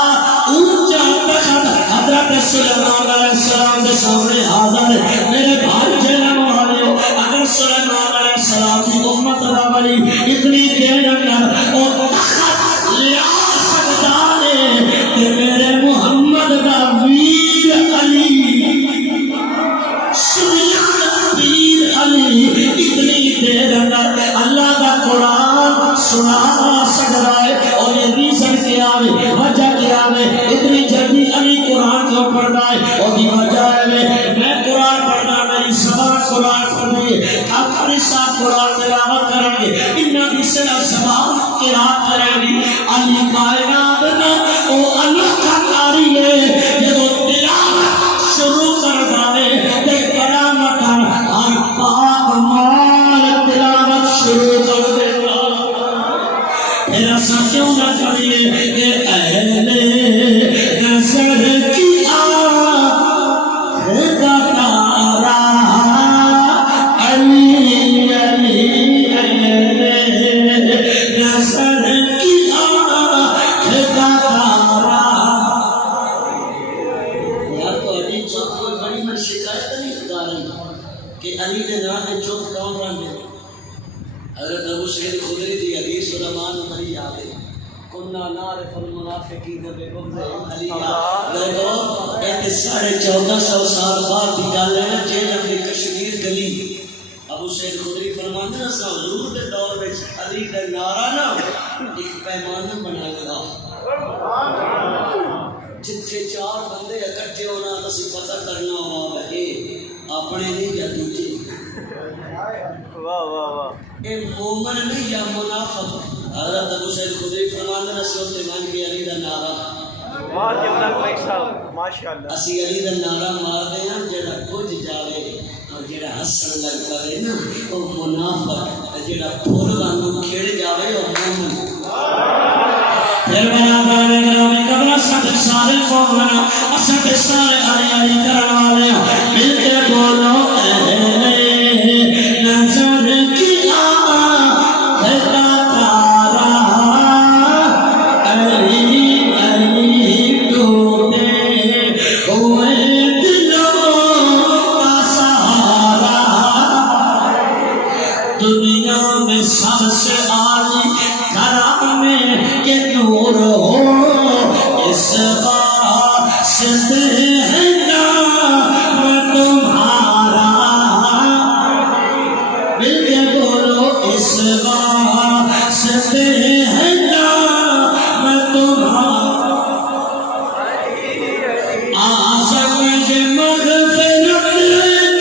اونچا تخت حضرت سلیمان علیہ السلام کے سامنے حاضر ہے۔ میرے بھائی جنم والوں، اگر سلیمان علیہ السلام کی امت راولی اتنی دیر اندر اور تخت لیا سکتا ہے کہ میرے محمد کا ویر علی، سنیان ویر علی اتنی دیر اندر اللہ کا قرآن سنا سکتا ہے، اور یہ ریزن کیا ہے، وجہ کیا ہے اتنی جلدی علی قرآن کو پڑھنا ہے، اور یہ وجہ ہے میں قرآن پڑھنا، میری زبان قرآن پڑھنی ہے، آپ ہر ساتھ قرآن تلاوت کریں گے، جڑا زبان قرات کرے گی علی کائنات نا او انوکھا کاری ہے جدو تلاوت شروع کردا ہے تے قیامت ہر پاک مال تلاوت شروع کر دے گا پھر اساں کیوں نہ کریے کہ اہل نظر کی آنکھ کا تارا علی علی اہل نظر کی آنکھ کا تارا یار تو علی چوک کوئی بڑی من شکایت نہیں خدا رہی کہ علی دے نام میں چوک کون رہنے حضرت ابو سعید خدری دی حدیث علماء بڑی یاد ہے کننا نعرف المنافقین بغض علی لوگوں کہتے 1450 سال بعد کی گل ہے نا جیل اپنی کشمیر گلی ابو سعید خدری فرماندے نا سا حضور دے دور وچ علی دا نعرہ نا ایک پیمانہ بنا لگا جتھے 4 بندے اکٹھے ہونا تسی پتہ کرنا ہوا اے اپنے نہیں یا دوجے واہ واہ واہ اے مومن نہیں یا منافق حضرت ابو سعید خدری فرماندے نے سو تے مان کے علی دا نعرہ واہ جنت بھائی صاحب ماشاءاللہ اسی علی دا نعرہ مار دے ہاں جڑا کچھ جاوے اور جڑا ہسن لگ پے نا او منافق جڑا پھول وانگو کھڑ جاوے او مومن پھر بنا گانے گرامی قبر سب سارے قومنا اسد سارے علی علی کرن والے مل کے بولو اہل نظر کی آنکھ کا تارا علی علی ٹوٹے ہوئے دلوں کا سہارا دنیا میں سب سے عالی گھرانے کے نور ہو اس واسطے ہے نام تمہارا مل کے بولو اس واسطے ہے نام تمہارا آزم یہ مغفرت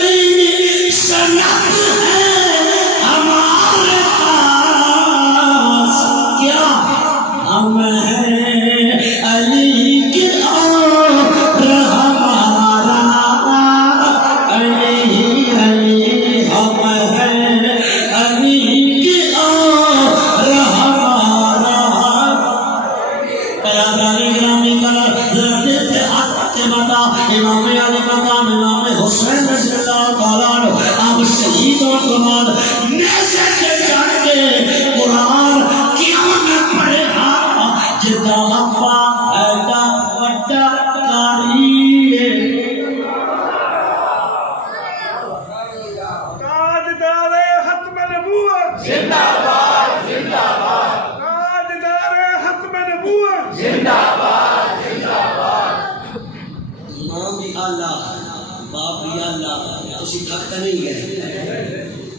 کی سند ہے ہمارے پاس کیا ہم ہیں علی کے اور ہمارا علی علی ہم ہیں علی کے اور ہمارا پیارے گرامی کلر ذرا سے ہاتھ کے بتا امام علی مقام امام حسین رضی اللہ تعالیٰ عنہ آپ شہیدوں کے بعد نیزے سے چڑھ کے قرآن کیوں نہ پڑھے ہاں جدا ابا ایڈا وڈا کاری تاجدار ختم نبوت زندہ باد زندہ باد تاجدار ختم نبوت زندہ باد زندہ باد ماں بھی آلہ باپ بھی آلہ تسی تھک نہیں گئے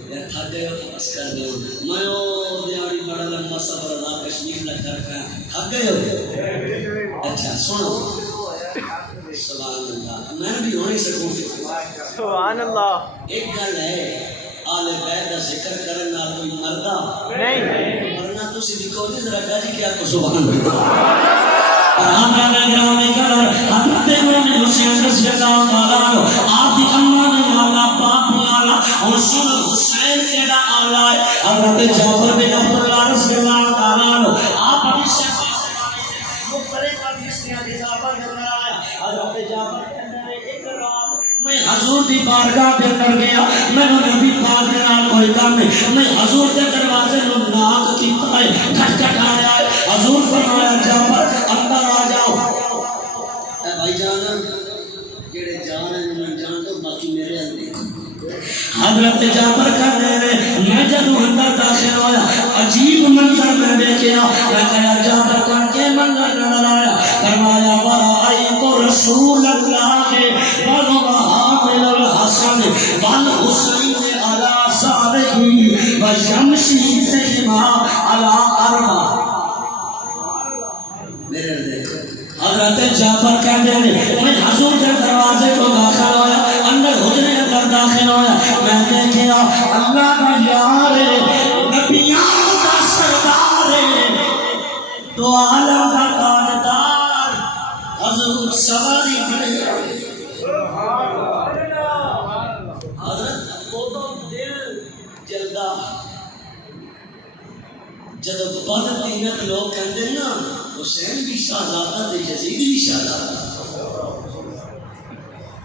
یا تھک گئے ہو تو بس کر دو میں او دیاری بڑا لمبا سفر ادا کشمیر لگ کر رکھا تھک گئے ہو اچھا سنو سبحان اللہ میں بھی ہو نہیں سکوں سبحان اللہ ایک گل ہے آل بیت کا ذکر کرن نال کوئی مردا نہیں ورنہ تسی بھی کہو جی ذرا گاجی کیا کو سبحان اللہ آقا گرامی کر حضرت امام حسین رضی اللہ تعالیٰ عنہ آپ کی اماں نے آلہ باپ نے آلہ اور سن حسین کیڑا آلہ ہے حضرت جعفر بن عبداللہ رضی اللہ تعالیٰ عنہ آپ ابھی سے وہ پرے کا بھی اس نے اضافہ کرنا آیا حضرت جعفر کہنے میں ایک رات میں حضور دی بارگاہ پہ کر گیا میں نے نبی پاک کے نال کوئی کام نہیں میں حضور کے دروازے نو ناک کی پائے کھٹکھٹایا ہے حضور فرمایا جعفر اندر آ جاؤ اے بھائی جان جڑے جان ہیں میں جان دو باقی میرے اندر حضرت جعفر کہنے میں جب اندر داخل ہویا عجیب منظر میں دیکھا میں کہا جعفر کون کے منظر نظر آیا فرمایا ورأیت رسول اللہ کے وَالْحَامِلَ الْحَسَنِ وَالْحُسَيْنِ عَلَى ثَارِهِ وَيَمْشِي بِهِمَا عَلَى أَرْبَعٍ میرے دیکھو حضرت جعفر کہتے ہیں میں حضور کے دروازے کو داخل ہویا اندر حجرے اندر داخل ہویا میں دیکھا اللہ کا یار نبیان کا سردار دو عالم کا تاجدار حضور سواری بنے حضرت وہ تو دل جلدا جب بدر دینت لوگ کہتے ہیں نا حسین بھی شہزادہ تے یزید بھی شہزادہ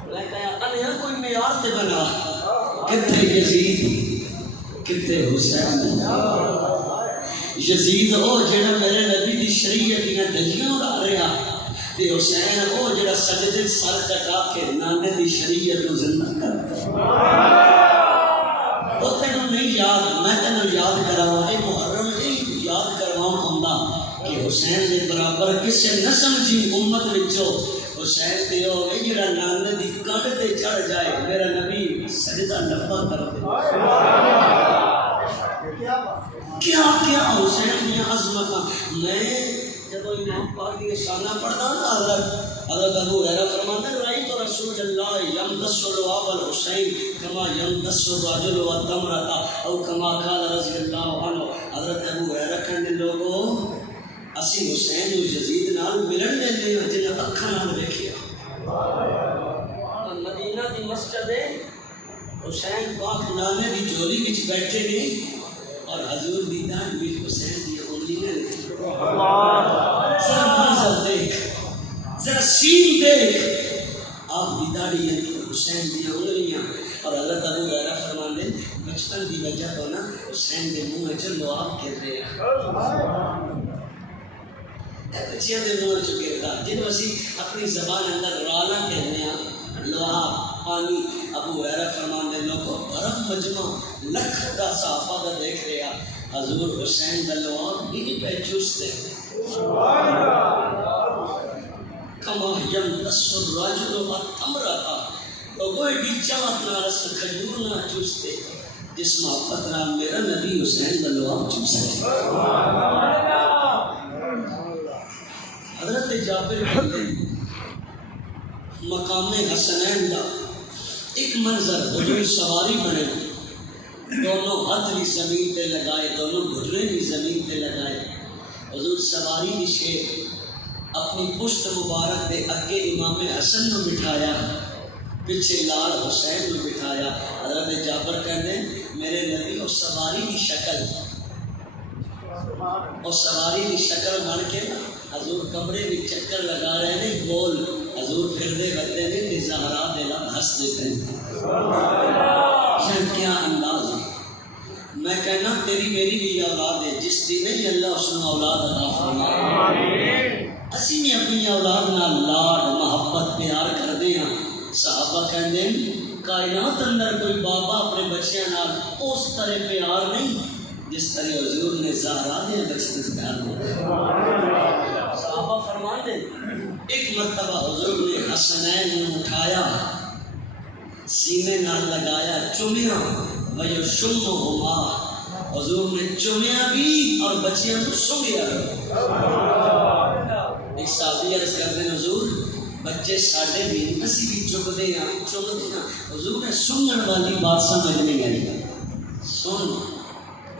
میں کہا انہاں کوئی معیار تے بنا کتے یزید کتے حسین یزید او جڑا میرے نبی دی شریعت دیاں دھجیاں اڑا رہا تے حسین او جڑا سجدے سر کٹا کے نانے دی شریعت نو زندہ کرتا وہ تینوں نہیں یاد میں تینوں یاد کراواں اے محرم نہیں یاد کرواؤں ہوندا کہ حسین دے برابر کسے نہ سمجھی امت وچوں حسین تے او اے جڑا نانے دی کنڈ تے چڑھ جائے میرا نبی سجدہ لبا کر دے کیا کیا حسین دی عظمت میں جب امام پاک کی شانہ پڑھتا نا حضرت ابو ہریرہ فرماتے ہیں رأیت رسول اللہ یمدس الواب الحسین کما یمدس الرجل والتمرۃ او کما قال رضی اللہ عنہ حضرت ابو ہریرہ کہنے لوگوں اسی حسین و یزید نال ملن لیندے ہیں جنہیں اکھاں نال ویکھیا مدینہ دی مسجد حسین پاک نانے دی جولی وچ بیٹھے نے اور حضور دی داڑھی وچ حسین دی انگلیاں نے ذرا منظر دیکھ ذرا سین دیکھ آپ کی داڑھی حسین دی انگلیاں اور حضرت ابو ہریرہ فرماتے ہیں بچپن دی وجہ تو نا حسین دے منہ وچ لعاب کہتے ہیں بچیاں دے منہ وچ گردا جنوں اسی اپنی زبان اندر رالا کہنے ہیں لعاب پانی ابو ہریرہ فرماتے ہیں لوگوں برف مجمع لکھ دا صحابہ دا دیکھ رہا حضور حسین دا لعاب نہیں پہ چوستے کما یمدس الرجل والتمرۃ لوگوں ایڈی چاہت نال اس کھجور نہ چوستے جس محبت نال میرا نبی حسین دا لعاب چوستے حضرت جابر کہتے ہیں مقام حسنین دا ایک منظر حضور سواری بنے دونوں ہاتھ بھی زمین تے لگائے دونوں گھٹنے بھی زمین تے لگائے حضور سواری بھی شیر اپنی پشت مبارک دے اگے امام حسن نو بٹھایا پیچھے لال حسین نو بٹھایا حضرت جابر کہتے ہیں میرے نبی اور سواری کی شکل اور سواری کی شکل بن کے حضور کمرے میں چکر لگا رہے ہیں گول حضور پھر دے بتے نے زہرا دلا ہنس دیتے ہیں کیا انداز ہے میں کہنا تیری میری بھی اولاد ہے جس دن ہے اللہ اس نے اولاد عطا فرمائے اسی نے اپنی اولاد نال لاڈ محبت پیار کر دے ہیں صحابہ کہندے ہیں کائنات اندر کوئی بابا اپنے بچیاں نال اس طرح پیار نہیں جس طرح حضور نے زہرا دے بچے سے پیار دیا صحابہ فرماتے ایک مرتبہ حضور نے حسنین نے اٹھایا سینے نال لگایا چومیا ویشمہما حضور نے چومیا بھی اور بچیاں کو سنگیا ایک صحابی عرض کرتے ہیں حضور بچے ساڈے بھی اسی بھی چمدے ہیں حضور نے سنگن والی بات سمجھ نہیں آئی سن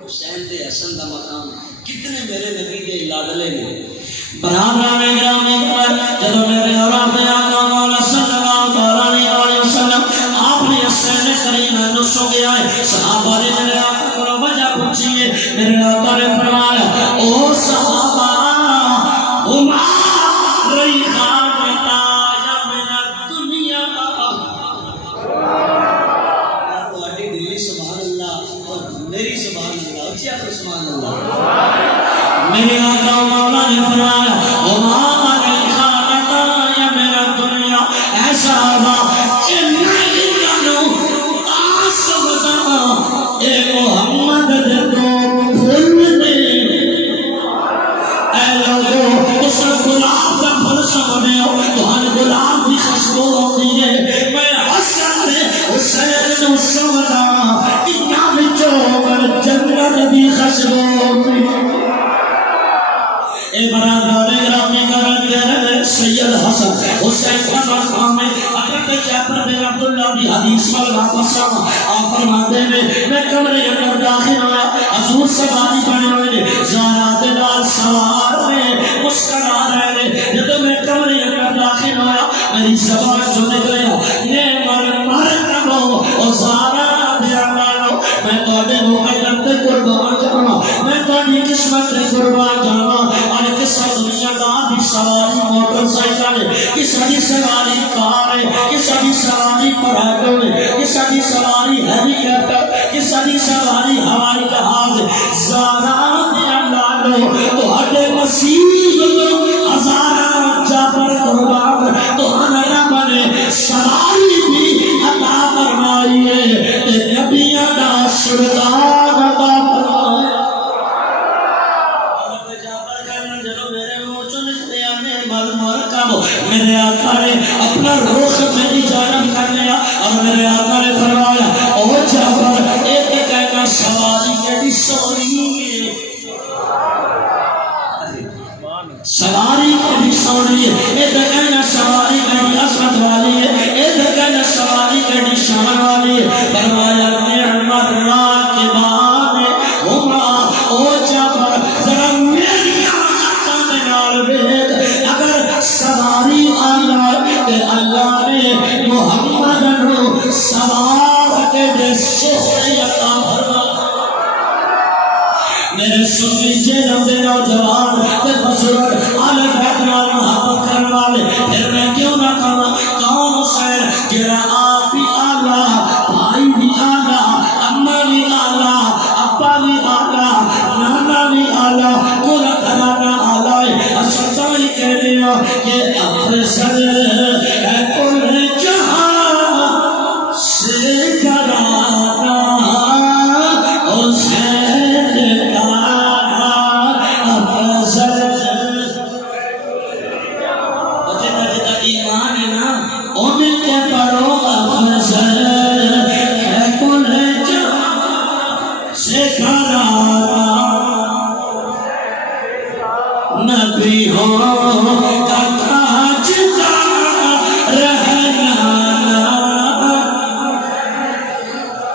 حسین تے حسن دا مقام کتنے میرے نبی دے لاڈلے نے برادران گرامی جب میرے اور اپنے آقا مولا صلی اللہ علیہ وسلم آپ نے حسین کریم نو سو گیا ہے صحابہ نے میرے آقا کو وجہ پوچھی ہے میرے آقا نے فرمایا او صحابہ عمر ریحان تاج من دنیا تواڈی دلی سبحان اللہ اور میری سبحان اللہ اچھی آپ سبحان اللہ میرے آقا مولا نے فرمایا عمر ریحان تاج من دنیا ایسا اے محمد دے دو پھول نے اے لوگو اس گلاب کا پھل سمجھے ہو تو ہر گلاب کی خوشبو ہوتی ہے میں حسن حسین نو سمجھا انہاں وچوں مر جنت دی خوشبو ہوتی اے برادران گرامی کرن سید حسن حسین کا مقام ہے حضرت جابر بن عبداللہ کی حدیث میں واپس آپ فرماتے ہیں میں کمرے اندر داخل ہوا حضور سے بات کرنے والے زہرا دے نال سوار میں میں لندے قربان جانا میں تاری قسمت قربان جانا اور کسا دنیا دار بھی سواری موٹر سائیکل کسا دی سواری کار کسا دی سواری پرائیوٹ کسا دی سواری ہیلی کاپٹر کسا دی سواری ہوائی جہاز زارا دیا لالو تو ہٹے مسیح ہزارہ جابر قربان تو ہمیں بنے سواری بھی عطا فرمائیے تے نبیاں دا سردار عطا فرمائیے میرے آقا نے اپنا روح میری جانب کر لیا اور میرے آقا نے فرمایا او جابر ایک کہنا سواری کیڑی سونی سواری کیڑی سونی ہے ایک کہنا سواری کیڑی عظمت والی ہے ایک کہنا سواری کیڑی شان والی ہے فرمایا نعمت راکبان ہما او جابر ذرا میری آقا میں نال بیت اگر سواری آلہ کہ اللہ نے محمد رو سوار کے دے سوئی عطا فرما میرے سنی جنم دے نوجوان تے بزرگ آلہ بیتنال محبت کرنے والے پھر میں کیوں نہ کہنا کون حسین جرا آپ بھی آلہ بھائی بھی آلہ اماں بھی آلہ ابا بھی آلہ نانا بھی آلہ پورا گھرانا آلہ ہے اسلطائی کہہ دیا کہ افضل ہے کل جہاں سے کرانا حسین کا افضل جتنا جتنا ایمان ہے نا ان کے پڑھو افضل ہے کل جہاں سے کرانا نبی ہو کا تاجدار رہنا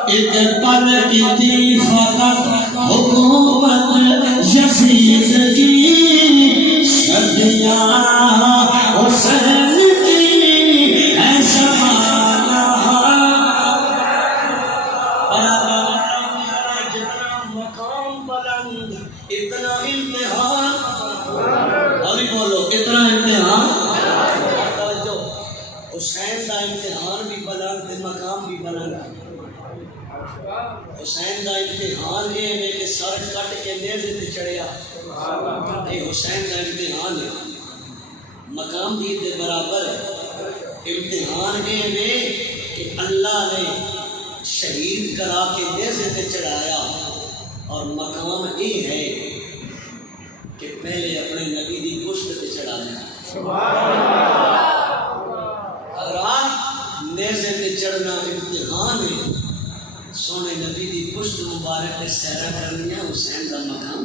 ایک پل کی تھی فقط حکومت یزید کی صدیاں حسین کی ہے زمانہ جتنا مقام بلند اتنا امتحان ابھی بولو اتنا امتحان حسین کا امتحان بھی بلند مقام بھی بلند حسین کا امتحان یہ ہے کہ سر کٹ کے نیزے تے چڑھیا یہ حسین کا امتحان ہے مقام بھی دے برابر ہے امتحان یہ ہے کہ اللہ نے شہید کرا کے نیزے تے چڑھایا اور مقام یہ ہے کہ پہلے اپنے نبی دی پشت تے چڑھایا اگر آج نیزے تے چڑھنا امتحان ہے سونے نبی دی پشت مبارک تے سیرہ کرنی ہے حسین کا مقام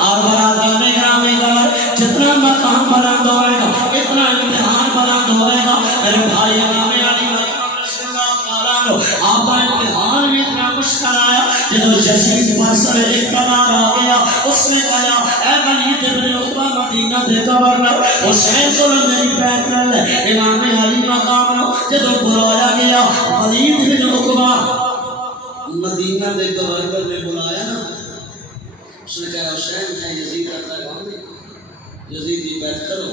اور برادر میں گرامی قدر جتنا مقام بلند ہوئے گا اتنا امتحان بلند ہوئے گا میرے بھائی امام علی مقام رسول اللہ تعالیٰ آپ کا امتحان بھی اتنا مشکل آیا جدو یزید پر سر اقتدار آ گیا اس نے کہا اے ولید ابن عقبہ مدینہ دے گورنر حسین کو میری بیعت کر لے امام علی مقام جدو بلایا گیا ولید ابن عقبہ مدینہ دے گورنر نے بلایا نا اس نے کہا حسین ہے یزید کرتا ہے یزید کی بیعت کرو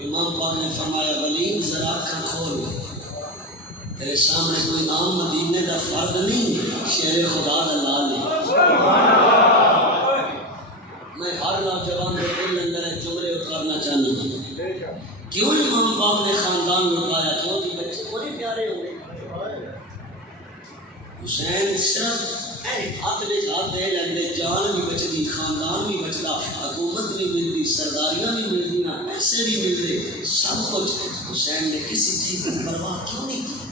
امام پاک نے فرمایا ولید ذرا آنکھاں کھول تیرے سامنے کوئی عام مدینے دا فرد نہیں شیر خدا دا لال ہے میں ہر نوجوان کے دل اندر ایک جملے اتارنا چاہنا ہوں کیوں امام پاک نے خاندان لٹایا کیوں کہ بچے بڑے پیارے ہوں گے حسین صرف ہاتھ میں ہاتھ دے لیندے جان بھی بچتی خاندان بھی بچتا حکومت بھی ملتی سرداریاں بھی ملتی پیسے بھی ملتے سب کچھ حسین نے کسی چیز کی پرواہ کیوں نہیں کی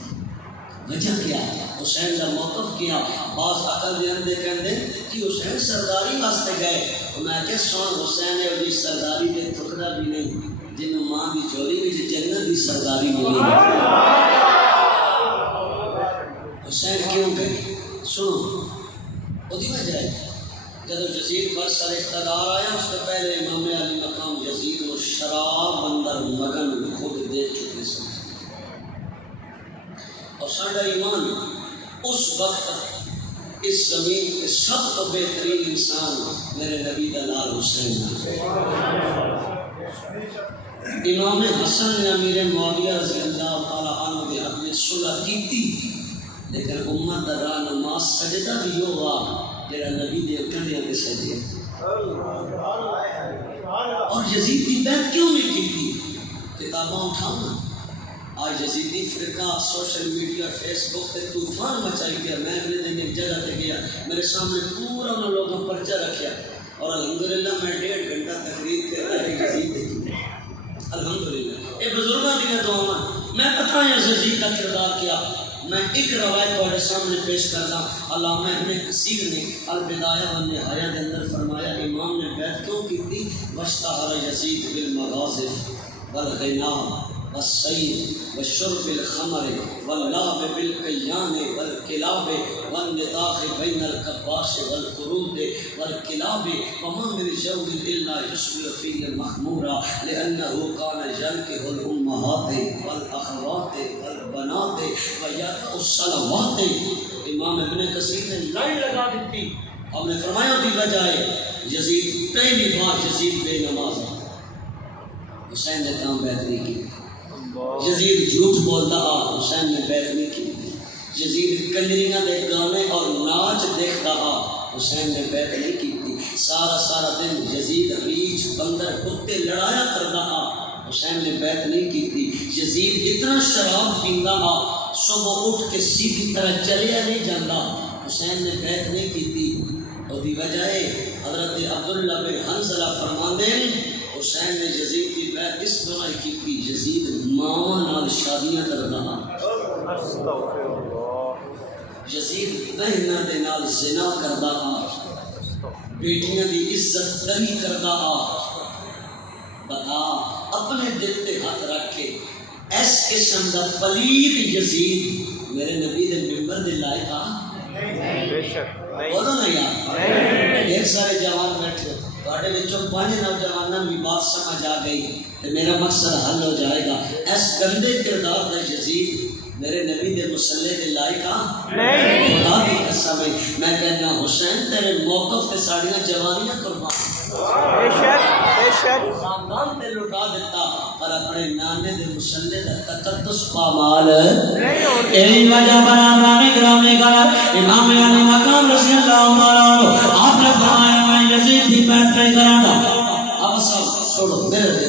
وجہ کیا حسین کا موقف کیا بعض عقل دے اندے کہندے کہ حسین سرداری واسطے گئے میں کہ سن حسین ہے جی سرداری دے ٹکڑا بھی نہیں جنوں ماں بھی چوری بھی جنت دی سرداری ملی حسین کیوں گئے سنو وہی وجہ ہے جب یزید پر سر اقتدار آیا اس سے پہلے امام علی مقام یزید و شراب اندر مگن خود دیکھ چکے سن اور ساڈا ایمان اس وقت اس زمین کے سب تو بہترین انسان میرے نبی دا لال حسین ہے۔ امام حسن نے امیر معاویہ رضی اللہ تعالیٰ عنہ کے حق میں صلح کی تھی، لیکن امت دا رہنما سجدہ بھی ہوا میرا نبی دے کندھیاں تے سجدے۔ اور یزید کی بیعت کیوں نہیں کی تھی؟ کتاباں اٹھانا، آج یزیدی فرقہ سوشل میڈیا فیس بک پہ طوفان مچائی گیا۔ میں اگلے دن ایک جگہ پہ گیا، میرے سامنے پورا انہوں لوگوں پرچہ رکھا اور الحمدللہ میں 1.5 گھنٹہ تقریر کر رہا ہے یزید دیکھی الحمدللہ۔ یہ بزرگاں دیا دعاواں میں پتہ ہے یزید کا کردار کیا۔ میں ایک روایت تھوڑے سامنے پیش کرتا۔ علامہ ابن کثیر نے البدایہ والنہایہ کے اندر فرمایا امام نے بیعت کیوں کی تھی؟ واشتہر یزید بالمغازف والغنا والسیر والشرب الخمر واللعب بالکیان والکلاب والنطاق بین الکباش والقرود والکلاب وما من جود الا یشبع فیہ المخمورا لانه کان ينکح الامہات والاخوات والبنات ویدع الصلوات۔ امام ابن کثیر نے لائن لگا دیتی اور نے فرمایا دی وجہ یزید پہلی بار یزید بے نماز حسین نے کام بیعت نہیں کی۔ یزید جھوٹ بولتا آ حسین نے بیعت نہیں کی۔ یزید کنجریاں دے گانے اور ناچ دیکھتا آ حسین نے بیعت نہیں کی تھی۔ سارا دن یزید ریچھ بندر کتے لڑایا کرتا آ حسین نے بیعت نہیں کی تھی۔ یزید اتنا شراب پیندا آ صبح اٹھ کے سیدھی طرح چلیا نہیں جاتا، حسین نے بیعت نہیں کی تھی۔ اور دی وجہ حضرت عبداللہ بن حنظلہ فرماندے حسین نے یزید کی بیعت اس طرح کی تھی، یزید ماواں نال شادیاں کردا، یزید بہناں دے نال زنا کردا، بیٹیاں دی عزت دری کردا۔ بتا اپنے دل تے ہاتھ رکھ کے اس قسم دا پلید یزید میرے نبی دے ممبر دے لائق آ؟ بے شک بولو نا یار، ڈھیر سارے جوان بیٹھے تھوڑے وچوں 5 نوجوانوں بھی بات سمجھ آ گئی تو میرا مقصد حل ہو جائے گا۔ اس گندے کردار دا یزید میرے نبی دے مسلح دے لائق آ؟ نہیں۔ خدا دی قسم ہے میں کہنا حسین تیرے موقف تے ساڑیاں جوانیاں قربان بے شک خاندان تے لٹا دیتا پر اپنے نانے دے مسلح دا تقدس پامال یہی وجہ بنا نانے گرانے کا امام علی مقام رضی اللہ تعالیٰ عنہ آپ نے فرمایا میں یزید کی بیعت نہیں کروں گا۔ اب سب چھوڑو میرے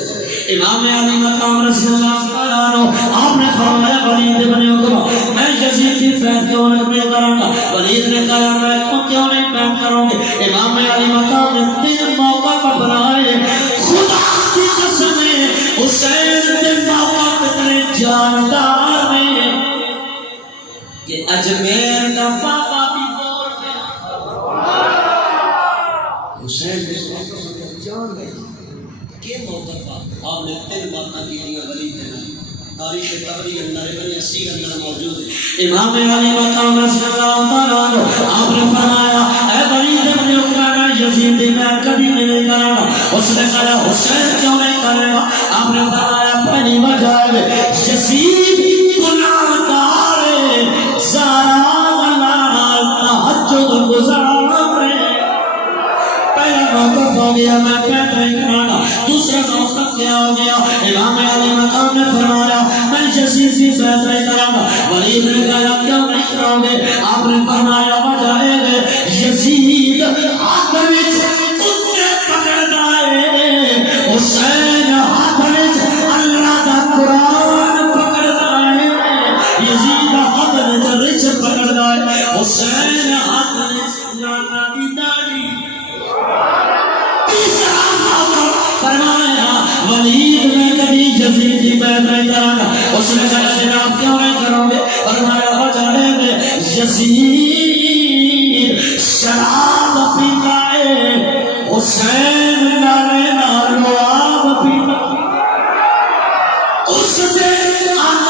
امام علی مقام رضی اللہ تعالیٰ عنہ آپ نے فرمایا ولید بن عقبہ میں یزید کی بیعت کیوں نہیں کروں گا؟ ولید نے کہا میں کیوں نہیں بیعت کروں گی؟ امام علی مقام نے 3 موقع پر بنائے، خدا کی قسم ہے حسین 3 موقع اتنے جاندار میں کہ اجمیر کا بابا بھی بول گیا۔ حسین جان گئے کہ موقف آپ نے 3 باتیں کی دیا ولید نے تاریخ تبری اندر ابن اسیر اندر موجود ہے۔ امام علی مقام رضی اللہ تعالیٰ عنہ آپ نے فرمایا اے ولید بن عقبہ میں یزید کی بیعت کبھی نہیں کروں گا۔ اس نے کہا حسین کیوں نہیں کرے گا؟ آپ نے فرمایا پہلی وجہ ہے یزید گناہ گار ہے، زارا نال تہجد گزارے۔ پہلا موقف ہو گیا میں بیعت نہیں کرانا۔ دوسرا موقف کیا ہو گیا؟ امام علی مقام نے فرمایا میں یزید کی بیعت نہیں کروں گا۔ ولید نے کہا کیوں نہیں کرو گے؟ آپ نے فرمایا وجہ ہے یزید ہاتھ وچ کتے پکڑدا ہے، حسین ہاتھ وچ اللہ دا قرآن پکڑدا ہے۔ یزید ہاتھ وچ رچ پکڑدا ہے، حسین ہاتھ وچ نانا دی داڑھی۔ فرمایا ولید میں کبھی یزید کی بیعت نہیں کروں گا۔ اس نے کہا جناب کیوں نہیں کرو گے؟ فرمایا وجہ ہے یزید شراب پیتا ہے، حسین نالے نالواب پیتا اس دے انگ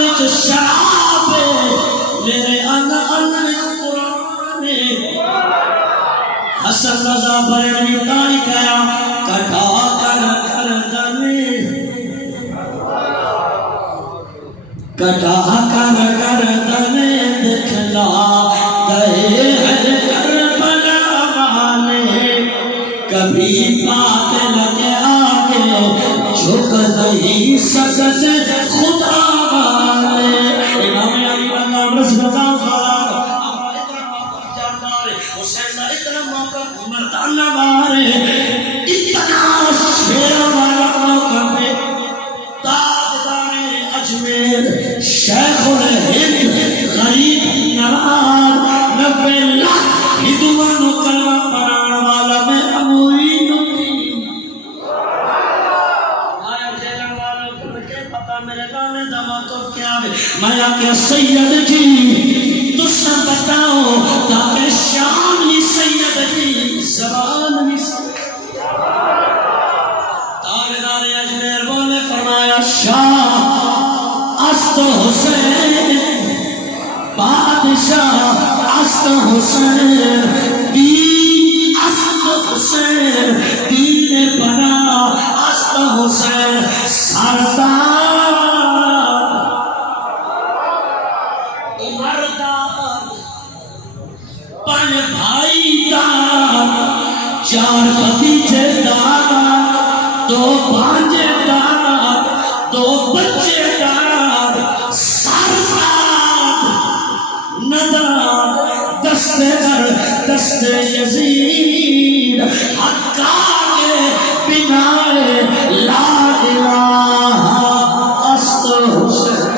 وچ شراب ہے، میرے انگ وچ قرآن ہے۔ حسن رضا بریلوی تائی کہا کٹا کر گردنے، کٹا کر گردنے دکھلا گئے ہیں کبھی بات لگے آگے جھک نہیں سکتے خدا والے امام علی مقام رسول اللہ اتنا موقف جاندار حسین کا اتنا موقف مردانہ وارے اتنا شیر والا موقف ہے تاجدار اجمیر شیخ الہند غریب نواز 90 لاکھ ہندوانو کلمہ پڑھان والا میں اموین آیا جیلن والوں کو کہ پتا میرے گانے دما تو کیا ہے میں آکے سید جی تسا بتاؤ تاکہ شان ہی سید جی زبان ہی تاجدار اجمیر بولے فرمایا شاہ است حسین بادشاہ است حسین دین است حسین دین بنا است حسین سردار عمردار پن بھائی دار 4 بھتیجے دار 2 بھانجے دار 2 بچے دار سردار ندار دست در دست یزید حقا کے بنا لا الہ است حسین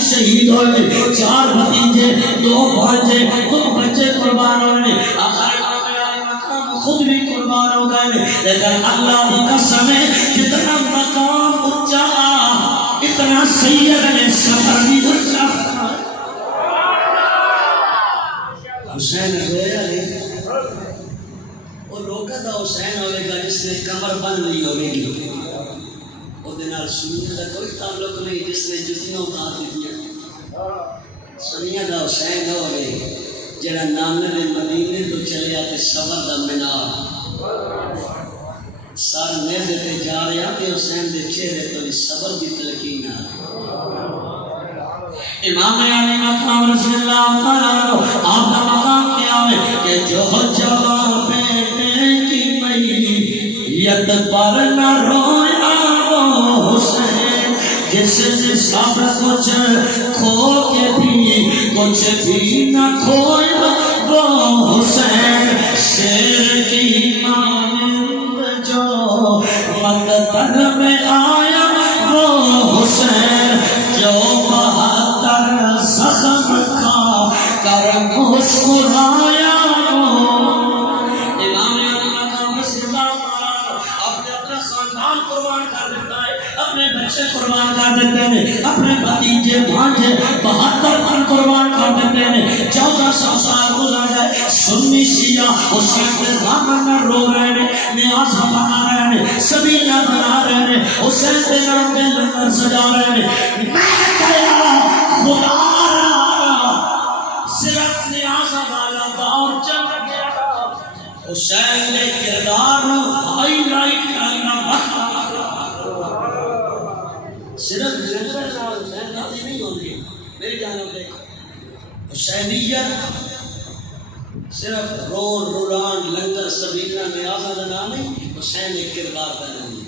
شہید ہوئے 4 بھتیجے 2 بھانجے 2 بچے قربان ہوئے آخر امام علی مقام خود بھی قربان ہو گئے لیکن اللہ کی قسم ہے جتنا مقام اونچا اتنا سید نے سفر بھی اونچا حسین رویا نہیں وہ لوگا تھا حسین ہوئے گا جس نے کمر بند نہیں ہوئے گی سنیہ کا کوئی تعلق نہیں جس نے جتنا اتار دیا سنیہ دا حسین ہو گئے جڑا نامے مدینے تو چلے آتے صبر دا مینار سار نیزے تے جا رہے آتے حسین دے چہرے تو بھی صبر دی تلقین آ امام علی مقام رضی اللہ تعالیٰ آپ کا مقام کیا ہے کہ جو جوان بیٹے کی میت پر نہ رویا حسین جس نے سب کچھ کھو کے بھی کچھ بھی نہ کھویا وہ حسین شیر کی مانند جو مقتل میں آیا وہ حسین جو 72 زخم کھا کر مسکرایا قربان کر دیتے ہیں اپنے بھتیجے بھانجے 72 پن قربان کر دیتے ہیں 1400 سال گزر گئے سنی شیعہ حسین کے دامن میں رو رہے ہیں نیاز بنا رہے ہیں سبیلہ بنا رہے ہیں حسین کے نام پہ لنگر سجا رہے ہیں میں کہا خدا را صرف نیاز والا دور چل گیا حسین نے کردار ہائی لائٹ کرنا بہت صرف لنگر نال حسین راضی نہیں ہوں گے میری جانب دیکھو حسینیت صرف رون رولان لنگر سبیلہ نیازہ دنا نہیں حسین ایک کردار پیدا نہیں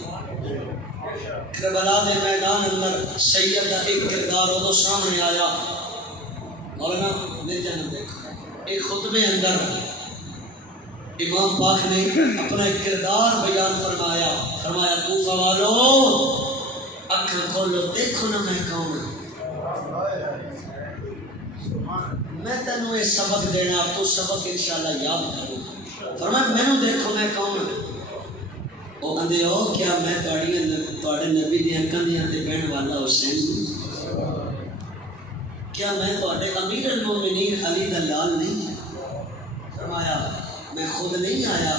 کربلا دے میدان اندر سید کا ایک کردار ہو تو سامنے آیا مولانا میری جانب دیکھو ایک خطبے اندر امام پاک نے اپنا ایک کردار بیان فرمایا کوفہ والو اکھر کھولو دیکھو نا میں کون میں تینوں یہ سبق دینا تو سبق انشاءاللہ یاد کروں فرمایا میں نو دیکھو میں کون وہ اندے ہو کیا میں تواڈے نبی دی کندیاں تے بہن والا حسین کیا میں تواڈے امیر المومنین علی دا لال نہیں فرمایا میں خود نہیں آیا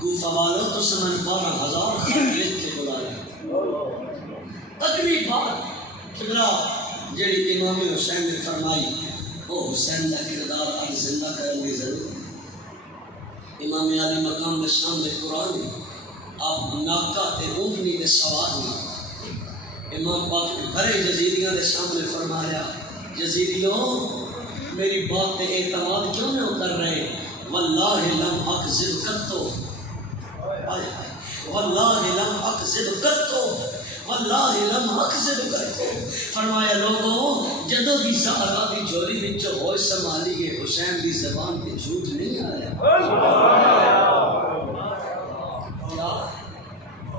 کوفہ والو تو سمن 12,000 خط لکھ کے بلایا اگلی بات قبلہ جڑی امام حسین نے فرمائی وہ حسین کا کردار آج زندہ کرنے کی ضرورت ہے۔ امام علی مقام کے سامنے قرآن ہے، آپ ناکہ تے اونگنی دے سوار ہیں۔ امام پاک نے بھرے جزیریاں دے سامنے فرمایا جزیریوں میری بات تے اعتماد کیوں نہ کر رہے؟ واللہ لم اکذب قطو، واللہ لم اکذب قطو، واللہ لم اکذب قطو۔ فرمایا لوگوں جدوں بھی زہرا دی جھولی وچوں ہوئے سنبھالی گئے حسین دی زبان تے جھوٹ نہیں آیا۔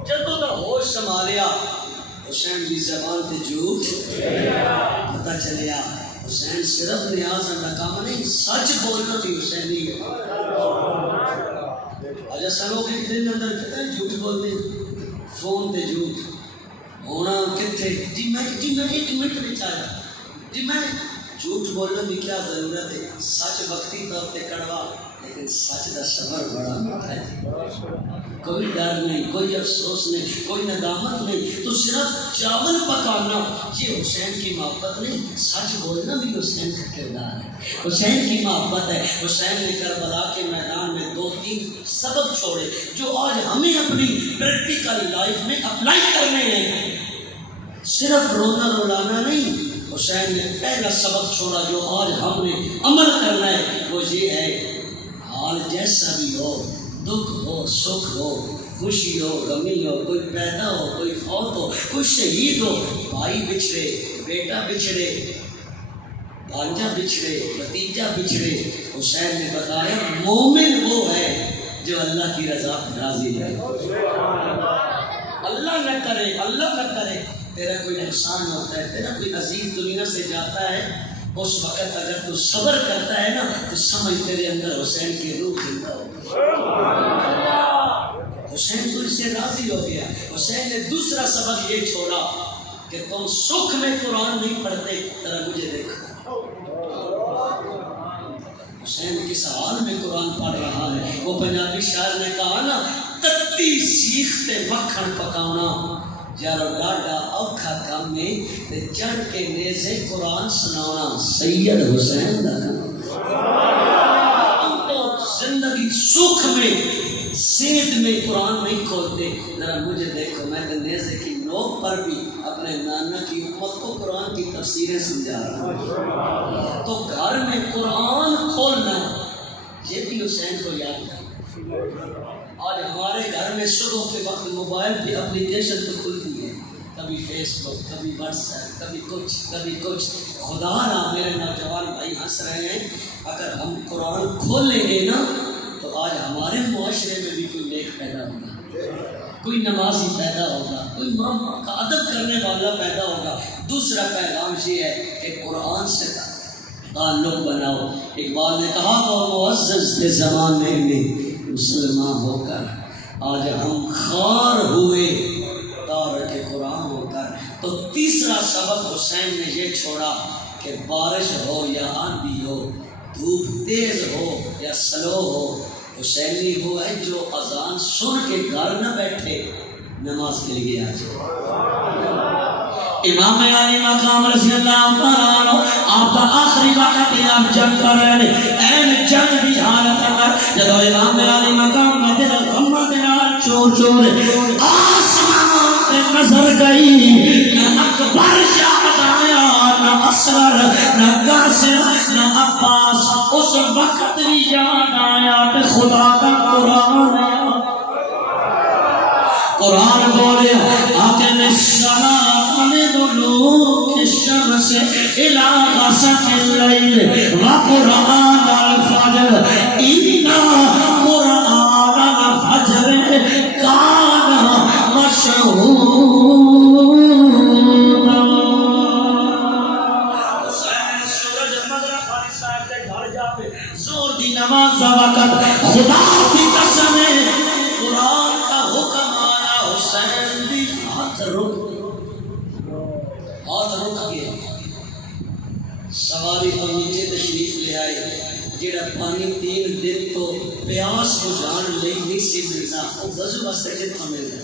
جدوں دا ہوش سنبھالیا حسین دی زبان تے جھوٹ پتہ چلیا حسین صرف نیاز کا کام نہیں سچ بولنا بھی حسینی ہے۔ آج سالوں کے دن اندر کتنے جھوٹ بولتے فون تے جھوٹ ہونا کتنے جی میں 1 منٹ میں آیا جی میں جھوٹ بولنے کی کیا ضرورت ہے؟ سچ وقتی طور پہ کڑوا لیکن سچ کا صبر بڑا میٹھا ہے۔ کوئی ڈر نہیں، کوئی افسوس نہیں، کوئی ندامت نہیں، تو صرف چاول پکانا یہ حسین کی محبت نہیں، سچ بولنا بھی حسین کا کردار ہے، حسین کی محبت ہے۔ حسین نے کربلا کے میدان میں 2-3 سبق چھوڑے جو آج ہمیں اپنی پریکٹیکل لائف میں اپلائی کرنے ہیں۔ صرف رونا رولانا نہیں، حسین نے پہلا سبق چھوڑا جو آج ہم نے عمل کرنا ہے وہ یہ ہے حال جیسا بھی ہو، دکھ ہو سکھ ہو، خوشی ہو غمی ہو، کوئی پیدا ہو کوئی فوت ہو، کوئی شہید ہو، بھائی بچھڑے بیٹا بچھڑے بھانجا بچھڑے بھتیجا بچھڑے، حسین نے بتایا مومن وہ ہے جو اللہ کی رضا پہ راضی ہے۔ اللہ نہ کرے تیرا کوئی نقصان ہوتا ہے، تیرا کوئی عزیز دنیا سے جاتا ہے، اس وقت اگر تو صبر کرتا ہے نا تو سمجھ تیرے اندر حسین کی روح زندہ ہو گئی۔ حسین تو اس سے راضی ہو گیا۔ حسین نے دوسرا سبق یہ چھوڑا کہ تم سکھ میں قرآن نہیں پڑھتے، ذرا مجھے دیکھو۔ حسین کس حال میں قرآن پڑھ رہا ہے؟ وہ پنجابی شاعر نے کہا نا تتی سیختے مکھن پکانا یارو ڈاڈا اوکھا کام میں تے چڑھ کے نیزے قرآن سنانا سید حسین دا کام۔ ہم تو زندگی سکھ میں صحت میں قرآن نہیں کھولتے، ذرا مجھے دیکھو میں تو نیزے کی نوک پر بھی اپنے نانا کی امت کو قرآن کی تفسیریں سمجھا رہا ہوں۔ تو گھر میں قرآن کھولنا یہ بھی حسین کو یاد ہے۔ آج ہمارے گھر میں صبح کے وقت موبائل کی اپلیکیشن تو کھلتی ہے، کبھی فیس بک کبھی واٹس ایپ کبھی کچھ خدا نہ میرے نوجوان بھائی ہنس رہے ہیں، اگر ہم قرآن کھولیں گے نا تو آج ہمارے معاشرے میں بھی کوئی نیک پیدا ہوگا، کوئی نمازی پیدا ہوگا، کوئی ماں کا ادب کرنے والا پیدا ہوگا۔ دوسرا پیغام یہ ہے کہ قرآن سے تعلق بناؤ۔ اقبال نے کہا وہ معزز تھے زمانے میں مسلمان ہو کر، آج ہم خار ہوئے تارک قرآن ہو کر۔ تو تیسرا سبق حسین نے یہ چھوڑا کہ بارش ہو یا آندھی ہو، دھوپ تیز ہو یا سلو ہو، حسینی وہ ہے جو اذان سن کے گھر نہ بیٹھے نماز کے لیے آ جائے۔ امام علی مقام رضی اللہ تعالیٰ عنہ آپ کا آخری وقت آپ جنگ کر رہے ہیں، این جنگ دی حالت اندر جب امام علی مقام میں دل غمہ دلال چور چور آسمان پہ نظر گئی، نہ اکبر یاد آیا نہ اصغر نہ قاسم نہ عباس، اس وقت بھی یاد آیا کہ خدا کا قرآن بولے آقم الصلاۃ لدلوک الشمس الی غسق اللیل وقرآن الفجر ان قرآن الفجر کان مشہودا۔ حسین سورج مغرب والی سائڈ تے گھر جاوے زور دی نماز دا وقت خدا کی قسم ہے قرآن کا حکم آیا حسین دی ہاتھ رک گیا، سواری کو نیچے تشریف لے آئے، جڑا پانی 3 دن تو پیاس بجھان لئی نہیں سی ملتا وہ وضو واسطے کتنا ملتا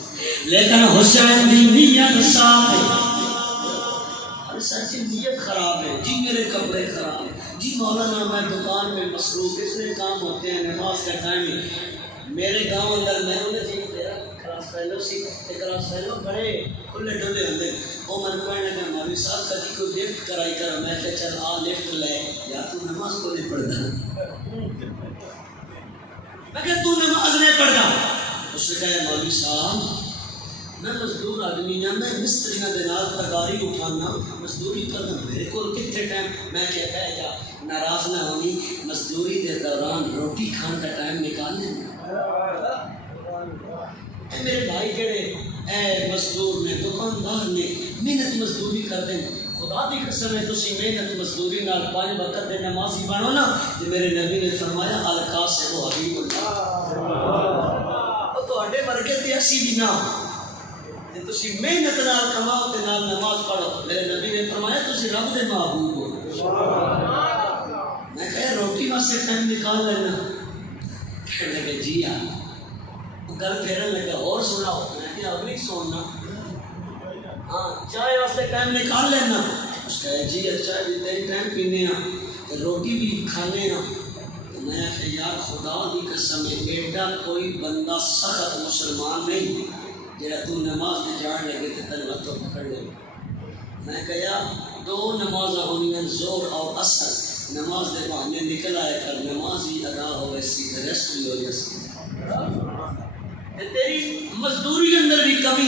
لیکن حسین دی نیت صاف ہے اور سچی نیت خراب ہے جی میرے کپڑے خراب ہیں جی مولانا میں دکان میں مصروف اتنے کام ہوتے ہیں نماز کا ٹائم ہے میرے گاؤں اندر میں انہیں جی میرا کلاس فیلو سی کلاس فیلو بڑے کھلے ڈلے ہوتے وہ میں نے کہنا کہ مولوی صاحب کبھی کوئی لفٹ کرائی کرا میں کہ چل آ لفٹ لے یا تو نماز کو نہیں پڑھتا میں کہ تو نماز نہیں پڑھتا اس نے کہا مولوی صاحب میں مزدور آدمی ہوں میں مستریاں دے نال تگاری اٹھانا مزدوری کرنا میرے کو کتنے ٹائم میں کہ جا ناراض نہ ہونی مزدوری کے دوران روٹی کھان کا ٹائم نکال لیں اے میرے بھائی جڑے اے مزدور نے دکاندار نے محنت مزدوری کرتے ہیں خدا دی قسم ہے تسی محنت مزدوری نال 5 وقت دے نمازی بنو نا تے میرے نبی نے فرمایا القاسم حبیب اللہ او تواڈے ورگے تے اسی بھی نہ تے تسی محنت نال کماؤ تے نال نماز پڑھو میرے نبی نے فرمایا تسی رب دے محبوب ہو میں کہا روٹی واسطے ٹائم نکال لینا کہنے لگے جی ہاں گل پھیرن لگا اور سناؤ میں کہ اب نہیں سننا ہاں چائے واسطے ٹائم نکال لینا اس کہا جی چائے بھی تین ٹائم پینے ہیں روٹی بھی کھانے ہیں میں کہ یار خدا دی قسم ایڈا کوئی بندہ سخت مسلمان نہیں جڑا تو نماز میں جان لگے تے تن وقت پکڑ لے میں کہا 2 نمازاں ہونیاں ظہر اور عصر نماز دے بہانے نکل آیا کر نماز ہی ادا ہو سی ریسٹ بھی ہو جاسی تیری مزدوری اندر بھی کمی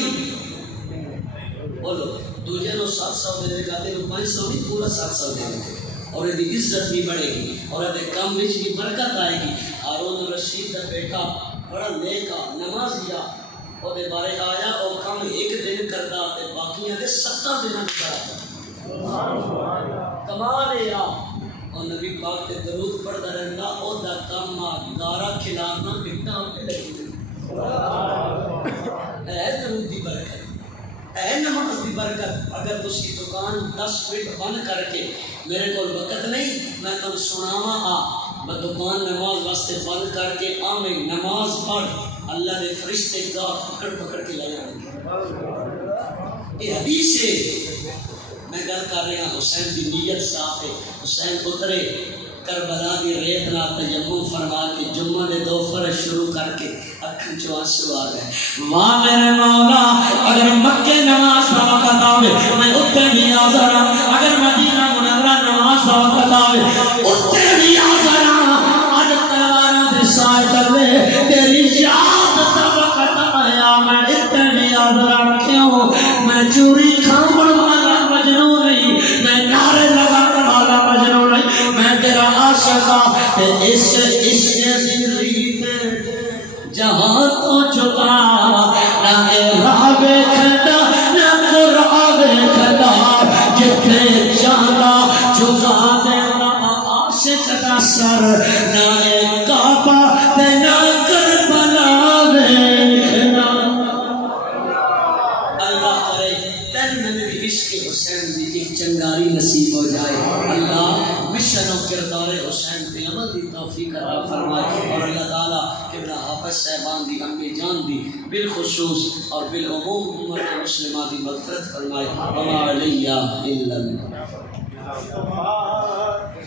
بولو دوجے نو 700 دے گا تینوں 500 نہیں پورا 700 دے گا اور یہ عزت بھی بڑھے گی اور یہ کام وچ بھی برکت آئے گی ہارون رشید کا بیٹا بڑا نیکا نمازیا اور دے بارے آیا اور کام 1 دن کرتا تے باقیاں دے 7 دن کرتا کمال ہے اور نبی پاک تے درود پڑھتا رہندا او دا کام گارا کھلانا بیٹا ہوتے لگی اے درود دی برکت اے نماز دی برکت اگر تسی دکان 10 منٹ بند کر کے میرے کو وقت نہیں میں تم سناواں میں دکان نماز واسطے بند کر کے آمیں نماز پڑھ اللہ نے فرشتے کا پکڑ پکڑ کے لے جانے یہ حدیث ہے میں گل کر رہا حسین کی نیت صاف ہے حسین اترے کربلا کی ریت نہ تیمم فرما کے جمعہ نے 2 فرض شروع کر کے اکھن چ آنسو آ گئے ماں میرے مولا اگر مکے نماز کا وقت آوے میں اتنے بھی حاضر ہوں اگر مدینہ منورہ نماز کا وقت آوے اتنے بھی حاضر ہوں اج تلواراں دے سائے تلے تیری یاد دا وقت آیا میں اتنے بھی حاضر ہوں کیوں میں چوری کھاون والا مجنون نہیں میں نعرے لگانے والا مجنون نہیں میں تیرا عاشق تے اس عشق دی ریت جہاں تو چکا نہ راہ ویکھدا نہ قرآن ویکھدا جتھے جانا چکا دینا عاشق دا سر نہ کعبہ تے نہ کربلا ویکھدا اللہ کرے تن نبی عشق حسین دی ایک چنگاری نصیب ہو جائے اللہ مشن و کردار حسین پہ عمل دی توفیق عطا فرمائے اور اللہ تعالیٰ قبلہ حافظ صاحبان دی امی جان دی بالخصوص اور بالعموم امت مسلمہ دی مغفرت فرمائے وما علیہ الا اللہ